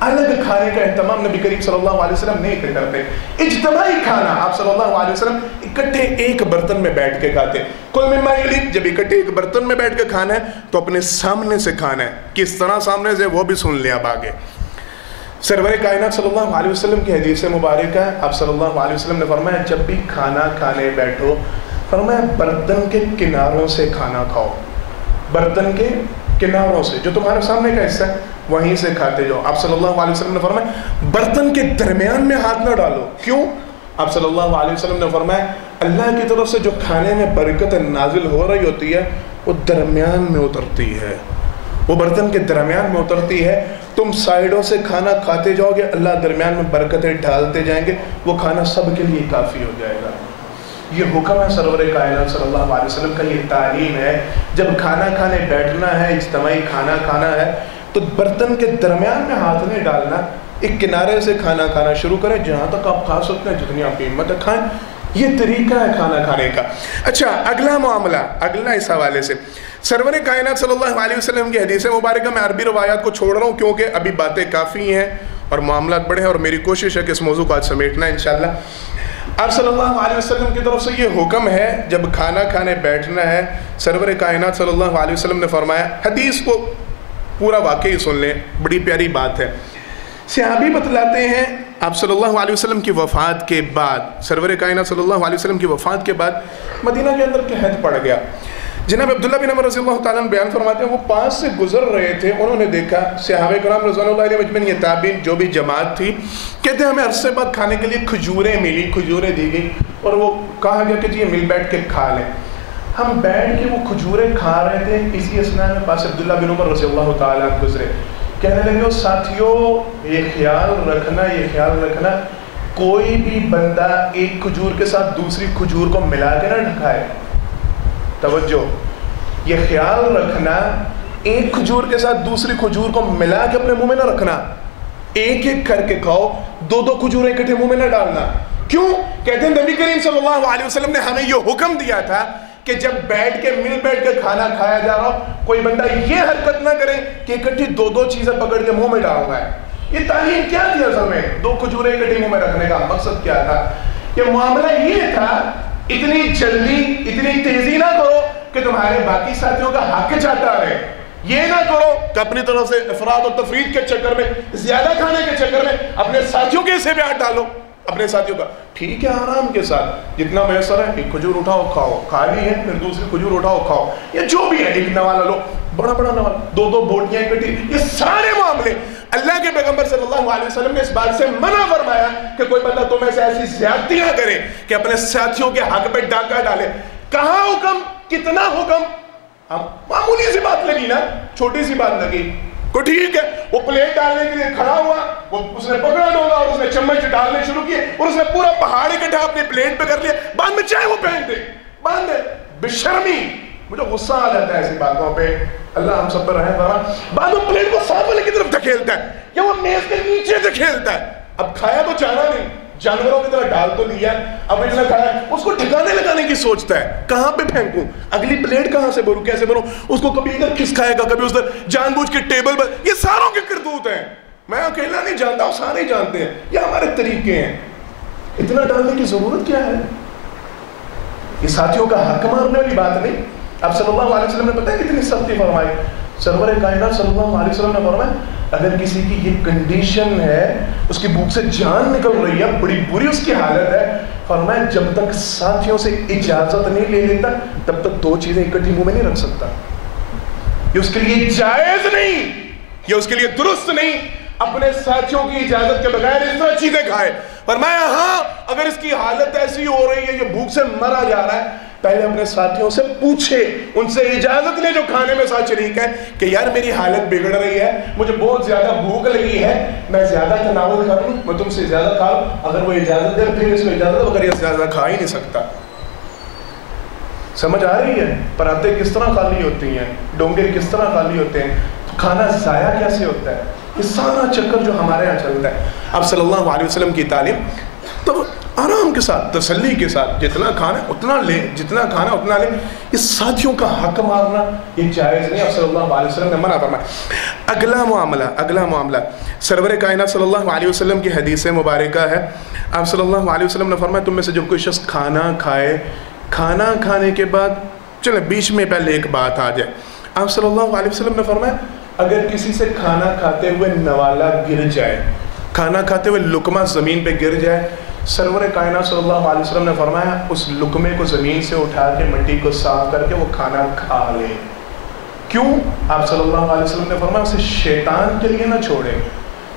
الگ کھانے کا اہتمام نبی کریم صلی اللہ علیہ وسلم نہیں کرتے. اجتماعی کھانا آپ صلی اللہ علیہ وسلم اکٹھے ایک برتن میں بیٹھ کے کھاتے. کل مما یلیک، جب اکٹھے ایک برتن میں بیٹھ کے کھانا ہے تو اپنے سامنے سے کھانا ہے. کس طرح سامنے سے وہ بھی سن لیا اب آگے. سرور کائنات صلی اللہ علیہ وسلم کی حدیث مبارکہ ہے، آپ صلی اللہ علیہ وسلم نے فرمایا جب بھی کھانا کھانے بیٹھو، فرمایا برتن کے کناروں سے کھانا کھاؤ. برتن کے کناروں سے، جو تمہارے سامنے کا حصہ ہے وہیں سے کھاتے جاؤ. آپ صلی اللہ علیہ وسلم نے فرمایا برتن کے درمیان میں ہاتھ نہ ڈالو. کیوں؟ آپ صلی اللہ علیہ وسلم نے فرمایا اللہ کی طرف سے جو کھانے میں برکت نازل ہو رہی ہوتی ہے وہ درمیان میں اترتی ہے، وہ برتن کے درمیان میں اترتی ہے. تم سائیڈوں سے کھانا کھاتے جاؤ گے، اللہ درمیان میں برکتیں ڈالتے جائیں گے، وہ کھانا سب کے لیے کافی ہو جائے گا. یہ حکم ہے سرور کائنات صلی اللہ علیہ وسلم کا، یہ تعلیم ہے. جب کھانا کھانے بیٹھنا ہے، اجتماعی کھانا کھانا ہے تو برتن کے درمیان میں ہاتھ نہیں ڈالنا، ایک کنارے سے کھانا کھانا شروع کریں. جہاں تک آپ کھا سکتے ہیں، جتنی آپ کی ہمت ہے کھائیں. یہ طریقہ ہے کھانا کھانے کا. اچھا، اگلا معاملہ، اگلا اس حوالے سے سرور کائنات صلی اللہ علیہ وسلم کی حدیث مبارکہ میں عربی روایات کو چھوڑ رہا ہوں کیونکہ ابھی باتیں کافی ہیں اور معاملات بڑے ہیں اور میری کوشش ہے کہ اس موضوع کو آج سمیٹنا ہے انشاءاللہ. آپ صلی اللہ علیہ وسلم کی طرف سے یہ حکم ہے جب کھانا کھانے بیٹھنا ہے، سرور کائنات صلی اللہ علیہ وسلم نے فرمایا، حدیث کو پورا واقعی سن لیں، بڑی پیاری بات ہے. صحابی بتلاتے ہیں آپ صلی اللہ علیہ وسلم کی وفات کے بعد، سرور کائنات صلی اللہ علیہ وسلم کی وفات کے بعد مدینہ کے اندر قحط پڑ گیا. جناب عبداللہ بن عمر رضی اللہ تعالیٰ عنہ بیان فرماتے ہیں وہ پاس سے گزر رہے تھے، انہوں نے دیکھا صحابہ کرام رضوان اللہ علیہ مجمعین، یہ تابعین جو بھی جماعت تھی، کہتے ہیں ہمیں عرصے بعد کھانے کے لیے کھجوریں ملی، کھجوریں دی گئی اور وہ کہا گیا کہ جی یہ مل بیٹھ کے کھا لیں. ہم بیٹھ کے وہ کھجوریں کھا رہے تھے، اسی اثناء میں پاس عبداللہ بن عمر رضی اللہ تعالیٰ عنہ گزرے. کہنے لگے ساتھیوں یہ خیال رکھنا کوئی بھی بندہ ایک کھجور کے ساتھ دوسری کھجور کو ملا کے نہ ڈھکائے. توجہ، یہ خیال رکھنا ایک کھجور کے ساتھ دوسری کھجور کو ملا کے اپنے منہ میں نہ رکھنا، ایک ایک کر کے کھاؤ، 2 کھجوریں اکٹھے منہ میں نہ ڈالنا. کیوں؟ کہتے ہیں نبی کریم صلی اللہ علیہ وسلم نے ہمیں یہ حکم دیا تھا کہ جب بیٹھ کے کھانا کھایا جا رہا ہو کوئی بندہ یہ حرکت نہ کرے کہ اکٹھی 2 چیزیں پکڑ کے منہ میں ڈال رہا ہے. یہ تعلیم کیا تھی اصل میں؟ 2 کھجوریں اکٹھی منہ میں رکھنے کا مقصد کیا تھا؟ یہ معاملہ یہ تھا اتنی جلدی اتنی تیزی نہ کرو کہ تمہارے باقی ساتھیوں کا حق چاہتا رہے. یہ نہ کرو کہ اپنی طرف سے افراد اور تفرید کے چکر میں، زیادہ کھانے کے چکر میں اپنے ساتھیوں کے حصے پہ ہاتھ ڈالو. اپنے ساتھیوں کا ٹھیک ہے آرام کے ساتھ جتنا میسر ہے، ایک کھجور اٹھاؤ کھاؤ، کھا لی ہے پھر دوسری کھجور اٹھاؤ کھاؤ، یا جو بھی ہے ایک نوالا لو، بڑا نوالا، 2 بوٹیاں اکٹھی. یہ سارے معاملے اللہ کے پیغمبر صلی اللہ علیہ وسلم نے اس بات سے منع فرمایا کہ کوئی بندہ تمہیں سے ایسی زیادتیاں کرے کہ اپنے ساتھیوں کے حق پہ ڈاکہ ڈالے. کہاں حکم، کتنا حکم؟ معمولی سی بات لگی نا، چھوٹی سی بات لگی. کو ٹھیک ہے وہ پلیٹ ڈالنے کے لیے کھڑا ہوا، وہ اس نے پکڑا ڈولا اور اس نے چمچ ڈالنے شروع کیے اور اس نے پورا پہاڑ اکٹھا اپنے پلیٹ پہ کر لیا. بعد میں چاہے وہ پھینک دے، باندھ دے. بشرمی، مجھے غصہ آ جاتا ہے ایسی باتوں پہ. اللہ ہم سب پر رحم فرمائے. بعد میں پلیٹ کو صاف والے کی طرف دھکیلتا ہے یا وہ میز کے نیچے دھکیلتا ہے. اب کھایا تو جانا نہیں، جانوروں کی طرح ڈال تو لیا، اب اس نے کھایا، اس کو ٹھکانے لگانے کی سوچتا ہے کہاں پہ پھینکوں، اگلی پلیٹ کہاں سے بھروں، کیسے بھروں. اس کو کبھی ادھر کھسکائے گا، کبھی ادھر، جان بوجھ کے ٹیبل پر. یہ ساروں کے کرتوت ہیں، میں اکیلا نہیں جانتا ہوں، سارے جانتے ہیں. یہ ہمارے طریقے ہیں. اتنا ڈالنے کی ضرورت کیا ہے؟ یہ ساتھیوں کا حق مارنے والی بات نہیں. اب صلی اللہ علیہ وسلم نے پتہ ہے کتنی سختی فرمائی. سرور کائنات صلی اللہ علیہ وسلم نے فرمایا اگر کسی کی یہ کنڈیشن ہے، اس کی بھوک سے جان نکل رہی ہے، بڑی بری اس کی حالت ہے، فرمایا جب تک ساتھیوں سے اجازت نہیں لے لیتا تب تک 2 چیزیں اکٹھی منہ میں نہیں رکھ سکتا. یہ اس کے لیے جائز نہیں، یہ اس کے لیے درست نہیں اپنے ساتھیوں کی اجازت کے بغیر اس طرح چیزیں کھائے. فرمایا ہاں اگر اس کی حالت ایسی ہو رہی ہے، یہ بھوک سے مرا جا رہا ہے، پہلے اپنے ساتھیوں سے پوچھے، ان سے اجازت لے جو کھانے میں ساتھ شریک ہے کہ یار میری حالت بگڑ رہی ہے، مجھے بہت زیادہ بھوک لگی ہے، میں زیادہ تناول کر لوں، میں تم سے زیادہ کھا لوں. اگر وہ اجازت دے پھر اس کو اجازت دے، اگر یہ زیادہ کھا ہی نہیں سکتا. سمجھ آ رہی ہے؟ پراتے کس طرح خالی ہوتی ہیں، ڈونگے کس طرح خالی ہوتے ہیں، کھانا ضائع کیسے ہوتا ہے، یہ سارا چکر جو ہمارے یہاں چلتا ہے. اب صلی اللہ علیہ وسلم کی تعلیم تو آرام کے ساتھ، تسلی کے ساتھ، جتنا کھانا اتنا لے، جتنا کھانا اتنا لے. اس ساتھیوں کا حق مارنا یہ جائز نہیں. اب صلی اللہ علیہ وسلم نے منع فرمایا. اگلا معاملہ سرور کائنات صلی اللہ علیہ وسلم کی حدیث مبارکہ ہے. آپ صلی اللہ علیہ وسلم نے فرمایا تم میں سے جب کوئی شخص کھانا کھائے، کھانا کھانے کے بعد چلے بیچ میں پہلے ایک بات آ جائے. آپ صلی اللہ علیہ وسلم نے فرمایا اگر کسی سے کھانا کھاتے ہوئے نوالا گر جائے، کھانا کھاتے ہوئے لقمہ زمین پہ گر جائے، سرور کائنات صلی اللہ علیہ وسلم نے فرمایا اس لقمے کو زمین سے اٹھا کے مٹی کو صاف کر کے وہ کھانا کھا لے. کیوں؟ آپ صلی اللہ علیہ وسلم نے فرمایا اسے شیطان کے لیے نہ چھوڑے.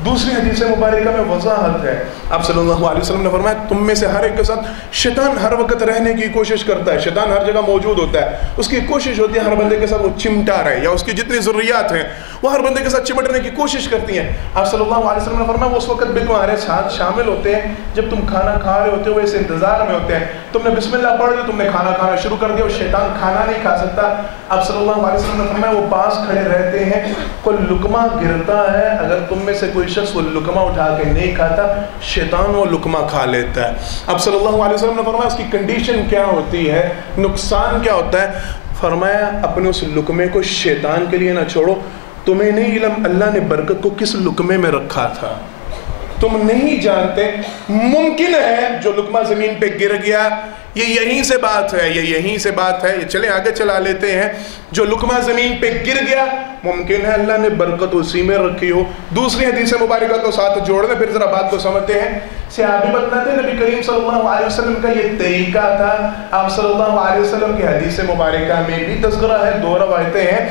دوسری حدیث مبارکہ میں وضاحت ہے. آپ صلی اللہ علیہ وسلم نے فرمایا تم میں سے ہر ایک کے ساتھ شیطان ہر وقت رہنے کی کوشش کرتا ہے، شیطان ہر جگہ موجود ہوتا ہے. اس کی کوشش ہوتی ہے ہر بندے کے ساتھ وہ چمٹا رہے، یا اس کی جتنی ضروریات ہیں وہ ہر بندے کے ساتھ چمٹنے کی کوشش کرتی ہیں. آپ صلی اللہ علیہ وسلم نے فرمایا وہ اس وقت بھی تمہارے ساتھ شامل ہوتے ہیں جب تم کھانا کھا رہے ہوتے ہو، اس انتظار میں ہوتے ہیں. تم نے بسم اللہ پڑھ لی، تم نے کھانا کھانا شروع کر دیا، اور شیطان کھانا نہیں کھا سکتا. آپ صلی اللہ علیہ وسلم نے فرمایا وہ پاس کھڑے رہتے ہیں، کوئی لقمہ گرتا ہے، اگر تم میں سے کوئی شخص وہ لقمہ اٹھا کے نہیں کھاتا، شیطان وہ لقمہ کھا لیتا ہے. اب صلی اللہ علیہ وسلم نے فرمایا اس کی کنڈیشن کیا ہوتی ہے، نقصان کیا ہوتا ہے. فرمایا اپنے اس لقمے کو شیطان کے لیے نہ چھوڑو. تمہیں نہیں علم اللہ نے برکت کو کس لقمے میں رکھا تھا، تم نہیں جانتے. ممکن ہے جو لقمہ زمین پہ گر گیا یہ یہیں سے بات ہے، یہ یہیں سے بات ہے، یہ چلے آگے چلا لیتے ہیں. جو لقمہ زمین پہ گر گیا ممکن ہے اللہ نے برکت اسی میں رکھی ہو. دوسری حدیث مبارکہ کو ساتھ جوڑ دیں پھر ذرا بات کو سمجھتے ہیں. صحابی بتلاتے نبی کریم صلی اللہ علیہ وسلم کا یہ طریقہ تھا. آپ صلی اللہ علیہ وسلم کی حدیث مبارکہ میں بھی تذکرہ ہے، 2 روایتیں ہیں.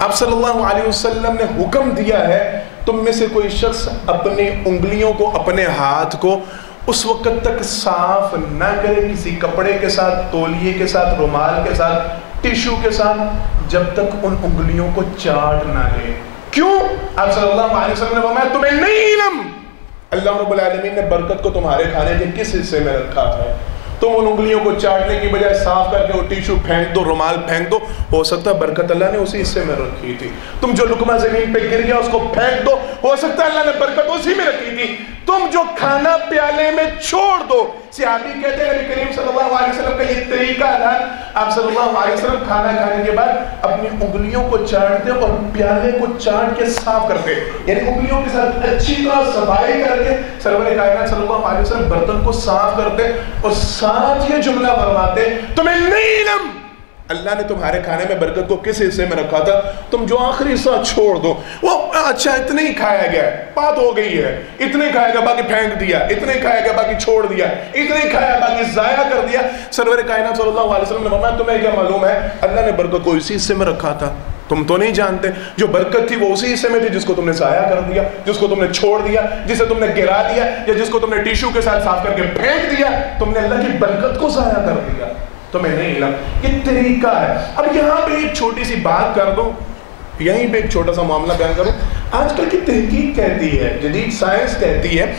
آپ صلی اللہ علیہ وسلم نے حکم دیا ہے تم میں سے کوئی شخص اپنی انگلیوں کو، اپنے ہاتھ کو اس وقت تک صاف نہ کرے کسی کپڑے کے ساتھ، تولیے کے ساتھ، رومال کے ساتھ، ٹیشو کے ساتھ، جب تک ان انگلیوں کو چاٹ نہ لے. کیوں؟ آپ صلی اللہ علیہ وسلم نے فرمایا تمہیں نہیں علم اللہ رب العالمین نے برکت کو تمہارے کھانے کے کس حصے میں رکھا ہے. تم ان انگلیوں کو چاٹنے کی بجائے صاف کر کے وہ ٹیشو پھینک دو، رومال پھینک دو، ہو سکتا ہے برکت اللہ نے اسی حصے میں رکھی تھی. تم جو لقمہ زمین پہ گر گیا اس کو پھینک دو، ہو سکتا ہے اللہ نے برکت اسی میں رکھی تھی. تم جو کھانا پیالے میں چھوڑ دو. صحابی کہتے ہیں نبی کریم صلی اللہ علیہ وسلم کا یہ طریقہ تھا. آپ صلی اللہ علیہ وسلم کھانا کھانے کے بعد اپنی انگلیوں کو چاٹتے اور پیالے کو چاٹ کے صاف کرتے، یعنی انگلیوں کے ساتھ اچھی طرح صفائی کر کے سرور کائنات صلی اللہ علیہ وسلم برتن کو صاف کرتے اور ساتھ یہ جملہ فرماتے تمہیں نہیں علم اللہ نے تمہارے کھانے میں برکت کو کس حصے میں رکھا تھا. تم جو آخری حصہ چھوڑ دو، وہ اچھا اتنا ہی کھایا گیا ہے، بات ہو گئی ہے، اتنا ہی کھایا گیا باقی پھینک دیا، اتنا ہی کھایا گیا باقی چھوڑ دیا، اتنا ہی کھایا باقی ضائع کر دیا. سرور کائنات صلی اللہ علیہ وسلم نے فرمایا تمہیں کیا معلوم ہے اللہ نے برکت کو اسی حصے میں رکھا تھا، تم تو نہیں جانتے. جو برکت تھی وہ اسی حصے میں تھی جس کو تم نے ضائع کر دیا، جس کو تم نے چھوڑ دیا، جسے تم نے گرا دیا، یا جس کو تم نے ٹیشو کے ساتھ صاف کر کے پھینک دیا. تم نے اللہ کی برکت کو ضائع کر دیا، تمہیں نہیں علم. یہ طریقہ ہے. اب یہاں پہ ایک چھوٹی سی بات کر دو، یہیں پہ ایک چھوٹا سا معاملہ بیان کروں. آج کل کی تحقیق کہتی ہے، جدید سائنس کہتی ہے،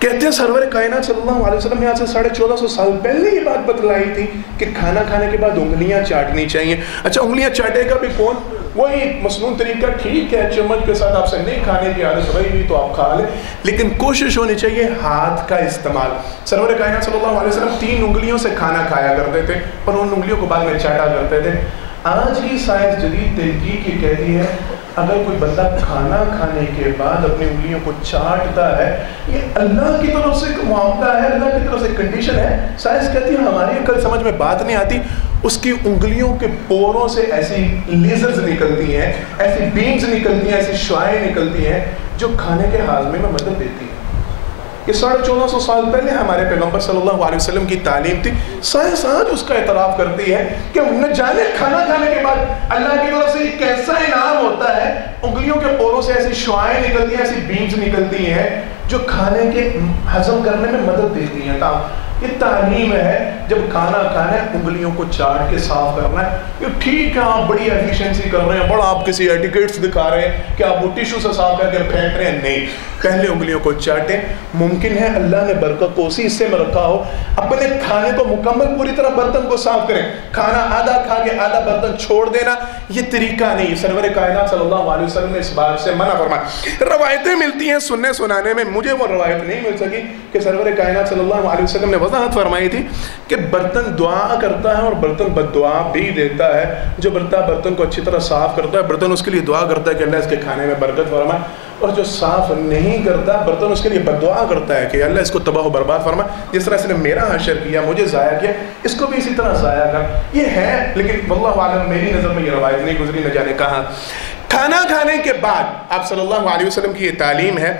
کہتے ہیں سرور کائنات صلی اللہ علیہ وسلم نے آج سے 1450 سال پہلے یہ بات بتلائی تھی کہ کھانا کھانے کے بعد انگلیاں چاٹنی چاہیے. اچھا انگلیاں چاٹے گا بھی کون؟ وہی مصنون طریقہ، ٹھیک ہے چمچ کے ساتھ آپ سے نہیں کھانے کی عادت رہی ہوئی تو آپ کھا لیں، لیکن کوشش ہونی چاہیے ہاتھ کا استعمال. سرور کائنات صلی اللہ علیہ وسلم 3 انگلیوں سے کھانا کھایا کرتے تھے اور ان انگلیوں کو بعد میں چاٹا کرتے تھے. آج کی سائنس جدید تحقیق یہ کہتی ہے اگر کوئی بندہ کھانا کھانے کے بعد اپنی انگلیوں کو چاٹتا ہے، یہ اللہ کی طرف سے ایک معاملہ ہے، اللہ کی طرف سے کنڈیشن ہے. سائنس کہتی ہے ہماری عقل سمجھ میں بات نہیں آتی. اس کی انگلیوں کے پوروں سے ایسی لیزرز نکلتی ہیں، ایسی بیمز نکلتی ہیں، ایسی شعائیں نکلتی ہیں جو کھانے کے ہاضمے میں مدد دیتی ہیں. یہ 1450 سال پہلے ہمارے پیغمبر صلی اللہ علیہ وسلم کی تعلیم تھی. سائنس آج اس کا اعتراف کرتی ہے کہ نہ جانے کھانا کھانے کے بعد اللہ کی طرف سے یہ کیسا انعام ہوتا ہے. انگلیوں کے پوروں سے ایسی شعائیں نکلتی ہیں، ایسی بیمز نکلتی ہیں جو کھانے کے ہضم کرنے میں مدد دیتی ہیں. یہ تعلیم ہے. جب کھانا کھانا ہے انگلیوں کو چاٹ کے صاف کرنا ہے. یہ ٹھیک ہے آپ بڑی ایفیشنسی کر رہے ہیں, بڑا آپ کسی ایٹیکیٹس دکھا رہے ہیں کہ آپ وہ ٹیشو سے صاف کر کے پھینک رہے ہیں, نہیں, پہلے انگلیوں کو چاٹیں. ممکن ہے اللہ نے برکت کو اسی حصے میں رکھا ہو, اپنے کھانے کو مکمل پوری طرح برتن کو صاف کریں. کھانا آدھا کھا کے آدھا برتن چھوڑ دینا یہ طریقہ نہیں. سرور کائنات صلی اللہ علیہ وسلم نے اس بات سے منع فرمایا. روایتیں ملتی ہیں سننے سنانے میں, مجھے وہ روایت نہیں مل سکی کہ سرور کائنات صلی اللہ علیہ وسلم نے وضاحت فرمائی تھی کہ برتن دعا کرتا ہے اور برتن بد دعا بھی دیتا ہے. جو برتن کو اچھی طرح صاف کرتا ہے, برتن اس کے لیے دعا کرتا ہے کہ اللہ اس کے کھانے میں برکت فرمائے, اور جو صاف نہیں کرتا برتن اس کے لیے بد دعا کرتا ہے کہ اللہ اس کو تباہ و برباد فرمائے. جس طرح اس نے میرا حشر کیا, مجھے ضائع کیا, اس کو بھی اسی طرح ضائع کر. یہ ہے, لیکن واللہ عالم میری نظر میں یہ روایت نہیں گزری, نہ جانے کہاں. کھانا کھانے کے بعد آپ صلی اللہ علیہ وسلم کی یہ تعلیم ہے.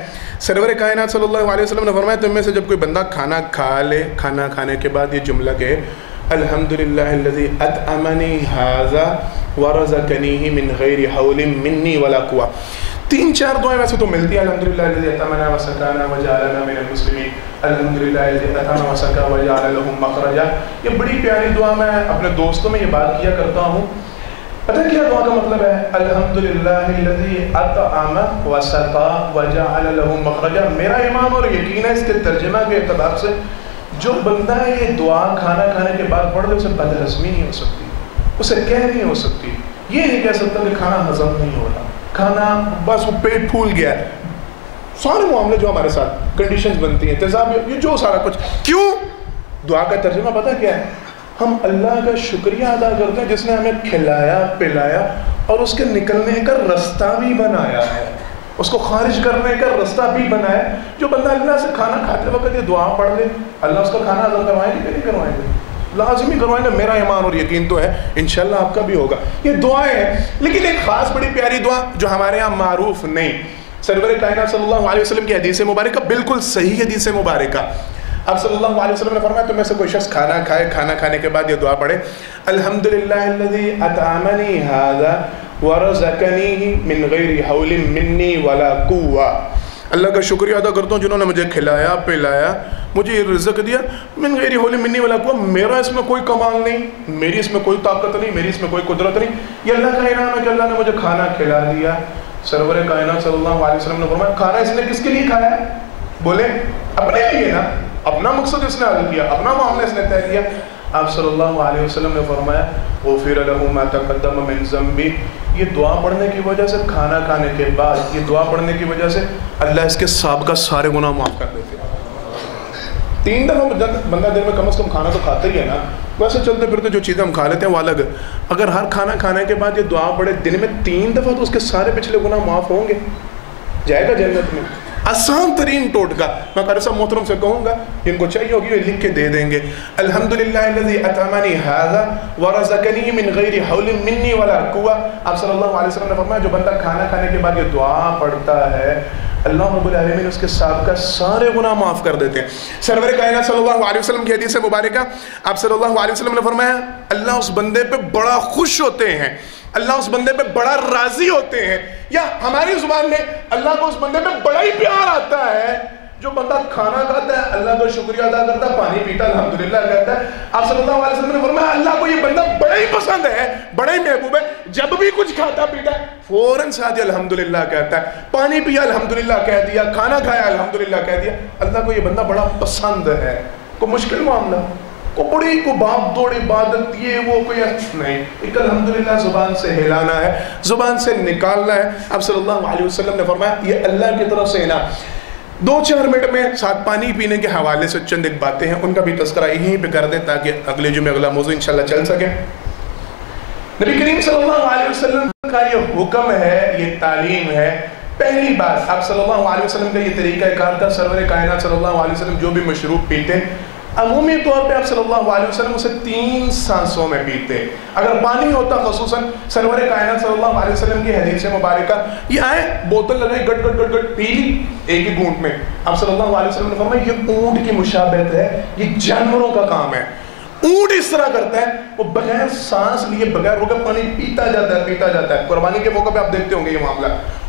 سرور کائنات صلی اللہ علیہ وسلم نے فرمایا تم میں سے جب کوئی بندہ کھانا کھا لے, کھانا کھانے کے بعد یہ جملہ کہے الحمدللہ الذی اطعمنی ھذا ورزقنیہ من غیر حول منی ولا قوہ. 3-4 دعائیں ویسے تو ملتی ہیں, الحمدللہ الذی اطعمنا وسقانا وجعلنا من المسلمین, الحمدللہ الذی اطعمنا وسقا وجعل لهم مخرجا. یہ بڑی پیاری دعا, میں اپنے دوستوں میں یہ بات کیا کرتا ہوں. پتہ کیا دعا کا مطلب ہے؟ الحمدللہ الذی اطعم وسقا وجعل لهم مخرجا. میرا ایمان اور یقین ہے اس کے ترجمہ کے اعتبار سے جو بندہ یہ دعا کھانا کھانے کے بعد پڑھ لے اسے بدہضمی نہیں ہو سکتی, اسے کہہ نہیں ہو سکتی, یہ نہیں کہہ سکتا کہ کھانا ہضم نہیں ہو رہا, کھانا بس وہ پیٹ پھول گیا ہے. سارے معاملے جو ہمارے ساتھ کنڈیشنز بنتی ہیں, تیزاب, یہ جو سارا کچھ, کیوں؟ دعا کا ترجمہ پتہ کیا ہے؟ ہم اللہ کا شکریہ ادا کرتے ہیں جس نے ہمیں کھلایا پلایا اور اس کے نکلنے کا رستہ بھی بنایا ہے, اس کو خارج کرنے کا رستہ بھی بنایا. جو بندہ اللہ سے کھانا کھاتے وقت یہ دعا پڑھ لے, اللہ اس کا کھانا ہضم کروائیں گے کہ نہیں کروائیں گے؟ لازمی کروائیں گے. میرا ایمان اور یقین تو ہے انشاءاللہ آپ کا بھی ہوگا. یہ دعائیں ہیں, لیکن ایک خاص بڑی پیاری دعا جو ہمارے یہاں معروف نہیں. سرور کائنات صلی اللہ علیہ وسلم کی حدیث مبارکہ, بالکل صحیح حدیث مبارکہ, اب صلی اللہ علیہ وسلم نے فرمایا تم میں سے کوئی شخص کھانا کھائے, کھانا کھانے کے بعد یہ دعا پڑھے الحمدللہ الذی اطعمنی ھذا ورزقنی من غیر حول منی ولا قوہ. اللہ کا شکریہ ادا کرتا ہوں جنہوں نے مجھے کھلایا پلایا, مجھے یہ رزق دیا, من غیر حول منی ولا قوہ, میرا اس میں کوئی کمال نہیں, میری اس میں کوئی طاقت نہیں, میری اس میں کوئی قدرت نہیں, یہ اللہ کا انعام ہے کہ اللہ نے مجھے کھانا کھلا دیا. سرور کائنات صلی اللہ علیہ وسلم نے فرمایا کھانا اس نے کس کے لیے کھایا ہے؟ بولے اپنے لیے نا, اپنا مقصد اس نے حل کیا, اپنا معاملہ اس نے طے کیا. آپ صلی اللہ علیہ وسلم نے فرمایا غفر له ما تقدم من ذنبی. یہ دعا پڑھنے کی وجہ سے, کھانا کھانے کے بعد یہ دعا پڑھنے کی وجہ سے اللہ اس کے سابقہ سارے گناہ معاف کر دیتے ہیں. 3 دفعہ بندہ دن میں کم از کم کھانا تو کھاتا ہی ہے نا, ویسے چلتے پھرتے جو چیزیں ہم کھا لیتے ہیں وہ الگ. اگر ہر کھانا کھانے کے بعد یہ دعا پڑھے دن میں 3 دفعہ تو اس کے سارے پچھلے گناہ معاف ہوں گے, جائے گا جنت میں. آسان ترین ٹوٹکا, میں قاری صاحب محترم سے کہوں گا جن کو چاہیے ہوگی وہ لکھ کے دے دیں گے. الحمدللہ الذی اطعمنی ھذا ورزقنی من غیر حول منی ولا قوہ. آپ صلی اللہ علیہ وسلم نے فرمایا جو بندہ کھانا کھانے کے بعد یہ دعا پڑھتا ہے اللہ رب العالمین اس کے سابقہ سارے گناہ معاف کر دیتے ہیں. سرور کائنات صلی اللہ علیہ وسلم کی حدیث مبارکہ, آپ صلی اللہ علیہ وسلم نے فرمایا اللہ اس بندے پہ بڑا خوش ہوتے ہیں, اللہ اس بندے پہ بڑا راضی ہوتے ہیں, یا ہماری زبان میں اللہ کو اس بندے پہ بڑا ہی پیار آتا ہے جو بندہ کھانا کھاتا ہے, اللہ کا شکریہ ادا کرتا ہے, پانی پیتا ہے, الحمدللہ کہتا ہے. آپ صلی اللہ علیہ وسلم نے فرمایا اللہ کو یہ بندہ بڑا ہی پسند ہے, بڑا ہی محبوب ہے, جب بھی کچھ کھاتا پیتا ہے فوراً ساتھ الحمدللہ کہتا ہے, پانی پیا الحمدللہ کہہ دیا, کھانا کھایا الحمدللہ کہہ دیا. اللہ کو یہ بندہ بڑا پسند ہے. کوئی مشکل معاملہ, کو بڑی کو باپ دوڑ عبادت یہ وہ کوئی نہیں, ایک الحمدللہ زبان سے ہلانا ہے, زبان سے نکالنا ہے. آپ صلی اللہ علیہ وسلم نے فرمایا یہ اللہ کی طرف سے انعام. 2-4 منٹ میں ساتھ پانی پینے کے حوالے سے چند ایک باتیں ہیں, ان کا بھی تذکرہ یہیں پہ کر دیں تاکہ اگلے جمعے اگلا موضوع انشاءاللہ چل سکے. نبی کریم صلی اللہ علیہ وسلم کا یہ حکم ہے, یہ تعلیم ہے. پہلی بات آپ صلی اللہ علیہ وسلم کا یہ طریقہ کار تھا, سرور کائنات صلی اللہ علیہ وسلم جو بھی مشروب پیتے عمومی طور پہ آپ صلی اللہ علیہ وسلم اسے 3 سانسوں میں پیتے. اگر پانی ہوتا خصوصاً سرور کائنات صلی اللہ علیہ وسلم کی حدیث مبارکہ, یہ آئے بوتل لگائی گٹ گٹ گٹ گٹ پی لی ایک ہی گھونٹ میں. آپ صلی اللہ علیہ وسلم نے فرمایا یہ اونٹ کی مشابہت ہے, یہ جانوروں کا کام ہے. اونٹ اس طرح کرتا ہے, وہ بغیر سانس لیے بغیر روکے پانی پیتا جاتا ہے پیتا جاتا ہے. قربانی کے موقع پہ آپ دیکھتے ہوں گے یہ معاملہ,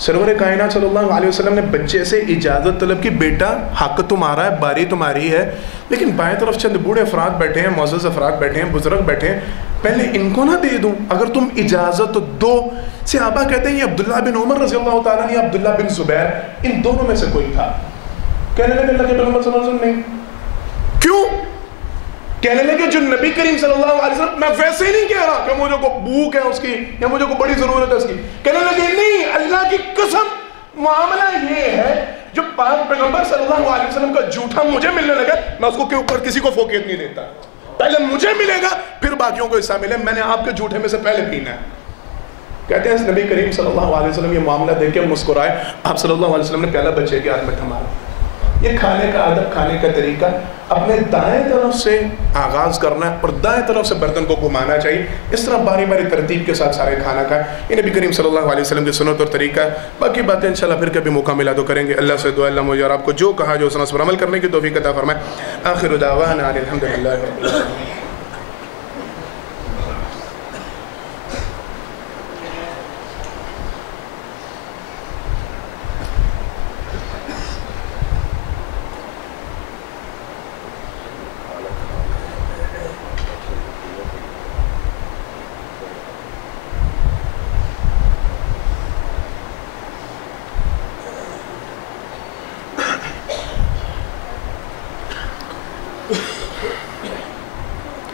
سرور کائنات صلی اللہ علیہ وسلم نے بچے سے اجازت طلب کی، بیٹا حق تمہارا ہے، باری تمہاری ہے، لیکن بائیں طرف چند بوڑھے افراد بیٹھے ہیں، معزز افراد بیٹھے ہیں، بزرگ بیٹھے ہیں، پہلے ان کو نہ دے دوں؟ اگر تم اجازت دو۔ صحابہ کہتے ہیں یہ عبداللہ بن عمر رضی اللہ تعالیٰ عنہ یا عبداللہ بن زبیر، ان دونوں میں سے کوئی تھا۔ کہنے لگے اللہ کے پیغمبر صلی اللہ علیہ وسلم نہیں۔ کیوں؟ کہنے لگے جو نبی کریم صلی اللہ علیہ وسلم، میں ویسے ہی نہیں کہہ رہا کہ مجھے کو بھوک ہے اس کی یا مجھے کو بڑی ضرورت ہے اس کی، کہنے لگے نہیں، اللہ کی قسم معاملہ یہ ہے جو پاک پیغمبر صلی اللہ علیہ وسلم کا جھوٹا مجھے ملنے لگا، میں اس کو کے اوپر کسی کو فوقیت نہیں دیتا، پہلے مجھے ملے گا پھر باقیوں کو حصہ ملے، میں نے آپ کے جھوٹے میں سے پہلے پینا ہے۔ کہتے ہیں نبی کریم صلی اللہ علیہ وسلم یہ معاملہ دیکھ کے مسکرائے، آپ صلی اللہ علیہ وسلم نے پیالہ بچے کے ہاتھ میں تھما۔ یہ کھانے کا ادب، کھانے کا طریقہ اپنے دائیں طرف سے آغاز کرنا ہے اور دائیں طرف سے برتن کو گھمانا چاہیے، اس طرح باری باری ترتیب کے ساتھ سارے کھانا کھائیں۔ یہ نبی کریم صلی اللہ علیہ وسلم کی سنت اور طریقہ ہے۔ باقی باتیں انشاءاللہ پھر کبھی موقع ملا تو کریں گے۔ اللہ سے دعا اللہ مجھے اور آپ کو جو کہا جو سنا اس پر عمل کرنے کی توفیق عطا فرمائے۔ آخر دعوانا ان الحمدللہ رب العالمین۔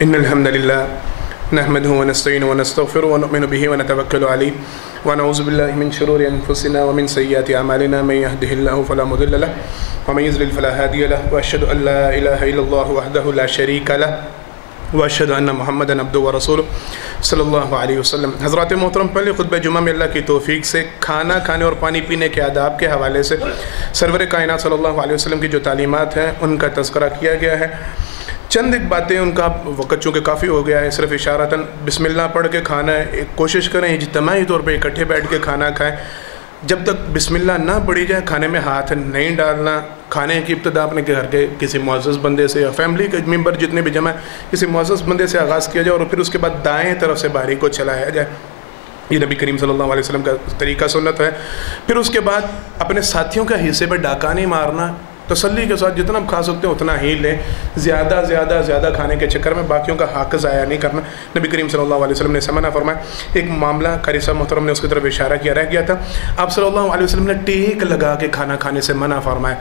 إن الحمد لله نحمده ونستعينه ونستغفره ونؤمن به ونتوكل عليه ونعوذ بالله من شرور أنفسنا ومن سيئات أعمالنا من يهده الله فلا مضل له ومن يضلل فلا هادي له وأشهد أن لا إله إلا الله وحده لا شريك له وأشهد أن محمدا عبده ورسوله صلی اللہ علیہ وسلم۔ حضرات محترم، پہلے خطبہ جمعہ میں اللہ کی توفیق سے کھانا کھانے اور پانی پینے کے آداب کے حوالے سے سرور کائنات صلی اللہ علیہ وسلم کی جو تعلیمات ہیں ان کا تذکرہ کیا گیا ہے۔ چند ایک باتیں، ان کا وقت چونکہ کافی ہو گیا ہے، صرف اشارتاً بسم اللہ پڑھ کے کھانا ہے، ایک کوشش کریں اجتماعی طور پہ اکٹھے بیٹھ کے کھانا کھائیں۔ جب تک بسم اللہ نہ پڑھی جائے کھانے میں ہاتھ نہیں ڈالنا۔ کھانے کی ابتدا اپنے گھر کے کسی معزز بندے سے یا فیملی کے ممبر جتنے بھی جمع ہیں کسی معزز بندے سے آغاز کیا جائے اور پھر اس کے بعد دائیں طرف سے باری کو چلایا جائے۔ یہ نبی کریم صلی اللہ علیہ وسلم کا طریقہ سنت ہے۔ پھر اس کے بعد اپنے ساتھیوں کا حصے پہ ڈاکہ نہیں مارنا، تسلی کے ساتھ جتنا کھا سکتے ہیں اتنا ہی لیں، زیادہ کھانے کے چکر میں باقیوں کا حق ضائع نہیں کرنا۔ نبی کریم صلی اللہ علیہ وسلم نے منع فرمایا۔ ایک معاملہ قاری صاحب محترم نے اس کی طرف اشارہ کیا رہ گیا تھا، آپ صلی اللہ علیہ وسلم نے ٹیک لگا کے کھانا کھانے سے منع فرمایا۔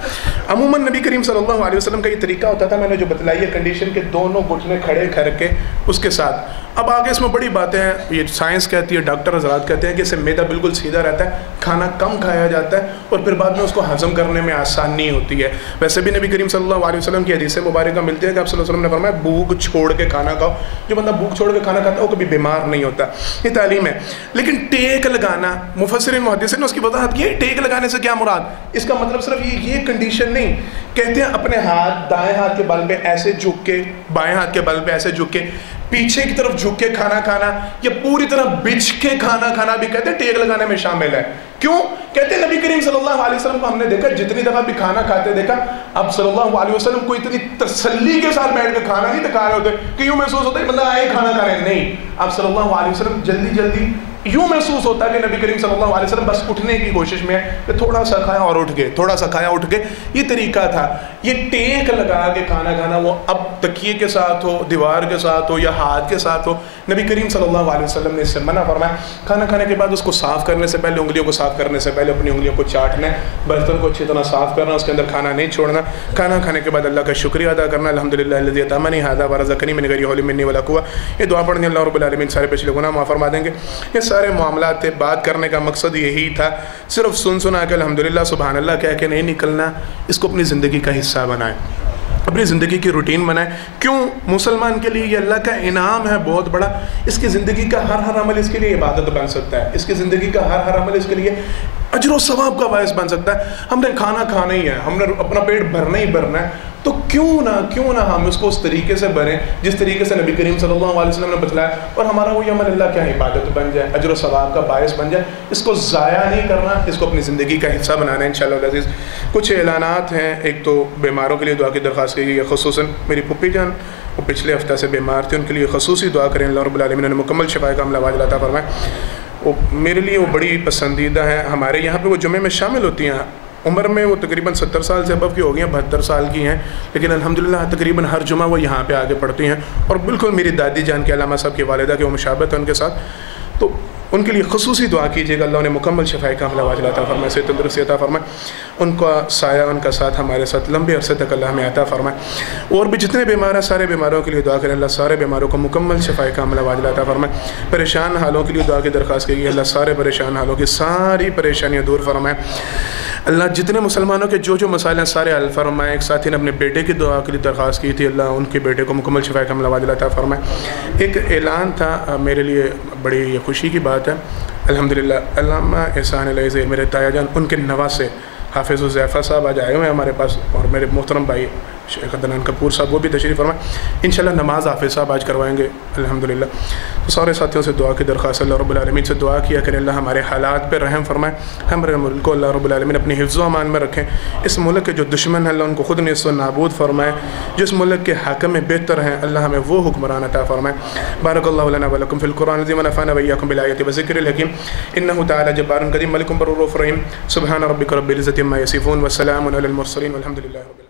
عموماً نبی کریم صلی اللہ علیہ وسلم کا یہ طریقہ ہوتا تھا، میں نے جو بتلائی ہے کنڈیشن کے دونوں گھٹنے کھڑے کر کے اس کے ساتھ۔ اب آگے اس میں بڑی باتیں ہیں، یہ سائنس کہتی ہے، ڈاکٹر حضرات کہتے ہیں کہ اس سے معدہ بالکل سیدھا رہتا ہے، کھانا کم کھایا جاتا ہے اور پھر بعد میں اس کو ہضم کرنے میں آسانی ہوتی ہے۔ ویسے بھی نبی کریم صلی اللہ علیہ وسلم کی حدیث مبارکہ ملتی ہے کہ آپ صلی اللہ علیہ وسلم نے فرمایا بھوک چھوڑ کے کھانا کھاؤ۔ جو بندہ بھوک چھوڑ کے کھانا کھاتا ہے وہ کبھی بیمار نہیں ہوتا، یہ تعلیم ہے۔ لیکن ٹیک لگانا، مفسرین محدثین نے اس کی وضاحت کی، ٹیک لگانے سے کیا مراد؟ اس کا مطلب صرف یہ کنڈیشن نہیں، کہتے ہیں اپنے ہاتھ دائیں ہاتھ کے بل پہ ایسے جھک کے، بائیں ہاتھ کے بل پہ ایسے جھک کے، پیچھے کی طرف جھک کے کھانا کھانا یا پوری طرح بچھ کے کھانا کھانا بھی کہتے ہیں ٹیک لگانے میں شامل ہے۔ کیوں؟ کہتے ہیں نبی کریم صلی اللہ علیہ وسلم کو ہم نے دیکھا جتنی دفعہ بھی کھانا کھاتے دیکھا، اب صلی اللہ علیہ وسلم کو اتنی تسلی کے ساتھ بیٹھ کے کھانا نہیں دکھا رہے ہوتے کہ یوں محسوس ہوتا ہے بندہ آئے کھانا کھا رہے ہیں، نہیں، اب صلی اللہ علیہ وسلم جلدی یوں محسوس ہوتا ہے کہ نبی کریم صلی اللہ علیہ وسلم بس اٹھنے کی کوشش میں ہے کہ تھوڑا سا کھایا اور اٹھ گئے، تھوڑا سا کھایا اٹھ گئے۔ یہ طریقہ تھا۔ یہ ٹیک لگا کے کھانا کھانا، وہ اب تکیے کے ساتھ ہو، دیوار کے ساتھ ہو یا ہاتھ کے ساتھ ہو، نبی کریم صلی اللہ علیہ وسلم نے اس سے منع فرمایا۔ کھانا کھانے کے بعد اس کو صاف کرنے سے پہلے، انگلیوں کو صاف کرنے سے پہلے اپنی انگلیوں کو چاٹنا ہے، برتن کو اچھی طرح صاف کرنا، اس کے اندر کھانا نہیں چھوڑنا۔ کھانا کھانے کے بعد اللہ کا شکریہ ادا کرنا، الحمدللہ الذی اطعمنی ھذا ورزقنی من غیر حول منی ولا قوۃ۔ یہ دعا پڑھنے اللہ رب العالمین سارے پچھلے گناہ معاف فرما دیں گے۔ یہ سارے معاملات تھے، بات کرنے کا مقصد یہی تھا، صرف سنا کہ الحمدللہ سبحان اللہ کہہ کے نہیں نکلنا، اس کو اپنی زندگی کا حصہ بنائیں، اپنی زندگی کی روٹین بنائیں۔ کیوں؟ مسلمان کے لیے یہ اللہ کا انعام ہے بہت بڑا، اس کی زندگی کا ہر عمل اس کے لیے عبادت بن سکتا ہے، اس کی زندگی کا ہر عمل اس کے لیے اجر و ثواب کا باعث بن سکتا ہے۔ ہم نے کھانا کھانا ہی ہے، ہم نے اپنا پیٹ بھرنا ہی بھرنا ہے، تو کیوں نہ ہم اس کو اس طریقے سے بھریں جس طریقے سے نبی کریم صلی اللہ علیہ وسلم نے بتلایا، اور ہمارا وہی عمل اللہ کیا عبادت بن جائے، اجر و ثواب کا باعث بن جائے۔ اس کو ضائع نہیں کرنا، اس کو اپنی زندگی کا حصہ بنانا ہے انشاءاللہ العزیز۔ کچھ اعلانات ہیں، ایک تو بیماروں کے لیے دعا کی درخواست کی گئی ہے، خصوصاً میری پھپھی جان وہ پچھلے ہفتہ سے بیمار تھے، ان کے لیے خصوصی دعا کریں، اللہ رب العالمین نے مکمل شفا کاملہ عاجلہ عطا فرمائے۔ وہ میرے لیے وہ بڑی پسندیدہ ہیں. ہمارے یہاں پہ وہ جمعے میں شامل ہوتی ہیں. عمر میں وہ تقریباً 70 سال سے ابو کی ہو گئی ہیں, 72 سال کی ہیں, لیکن الحمدللہ تقریباً ہر جمعہ وہ یہاں پہ آگے پڑھتی ہیں. اور بالکل میری دادی جان کے علامہ صاحب کی والدہ کی وہ مشابہت ہے ان کے ساتھ. تو ان کے لیے خصوصی دعا کیجیے گا, اللہ انہیں مکمل شفاء کاملہ عاجلہ عطا فرمائے, صحت تندرستی عطا فرمائے. ان کا سایہ, ان کا ساتھ ہمارے ساتھ لمبے عرصے تک اللہ ہمیں عطا فرمائے. اور بھی جتنے بیمار ہیں سارے بیماروں کے لیے دعا کریں, اللہ سارے بیماروں کو مکمل شفاء کاملہ عاجلہ عطا فرمائے. پریشان حالوں کے لیے دعا کی درخواست کی گئی, اللہ سارے پریشان حالوں کی ساری پریشانیاں دور فرمائے. اللہ جتنے مسلمانوں کے جو مسائل ہیں سارے حل فرمائے. ایک ساتھی نے اپنے بیٹے کی دعا کے لیے درخواست کی تھی, اللہ ان کے بیٹے کو مکمل شفاء کاملہ عاجلہ عطا فرمائے. ایک اعلان تھا, میرے لیے بڑی خوشی کی بات ہے. الحمدللہ علامہ احسان علیہ زیر میرے تایا جان, ان کے نواسے حافظ حذیفہ صاحب آج آئے ہوئے ہیں ہمارے پاس, اور میرے محترم بھائی شیخ عدنان کپور صاحب وہ بھی تشریف فرمائیں. انشاءاللہ نماز حافظ صاحب آج کروائیں گے الحمدللہ. تو سارے ساتھیوں سے دعا کی درخواست, اللہ رب العالمین سے دعا کیا کریں اللہ ہمارے حالات پہ رحم فرمائے, ہمارے ملک کو اللہ رب العالمین اپنی حفظ و امان میں رکھیں. اس ملک کے جو دشمن ہیں اللہ ان کو خود نیست و نابود فرمائے. جس ملک کے حاکم بہتر ہیں اللہ ہمیں وہ حکمران عطا فرمائے. بارک اللہ لنا ولکم فی القرآن العظیم ونفعنا وإیاکم بالآیات والذکر الحکیم. انہ تعالی جبار کریم ملک بر رؤوف رحیم. سبحان ربک رب العزة عما یصفون وسلام علی المرسلین والحمد للہ رب العالمین.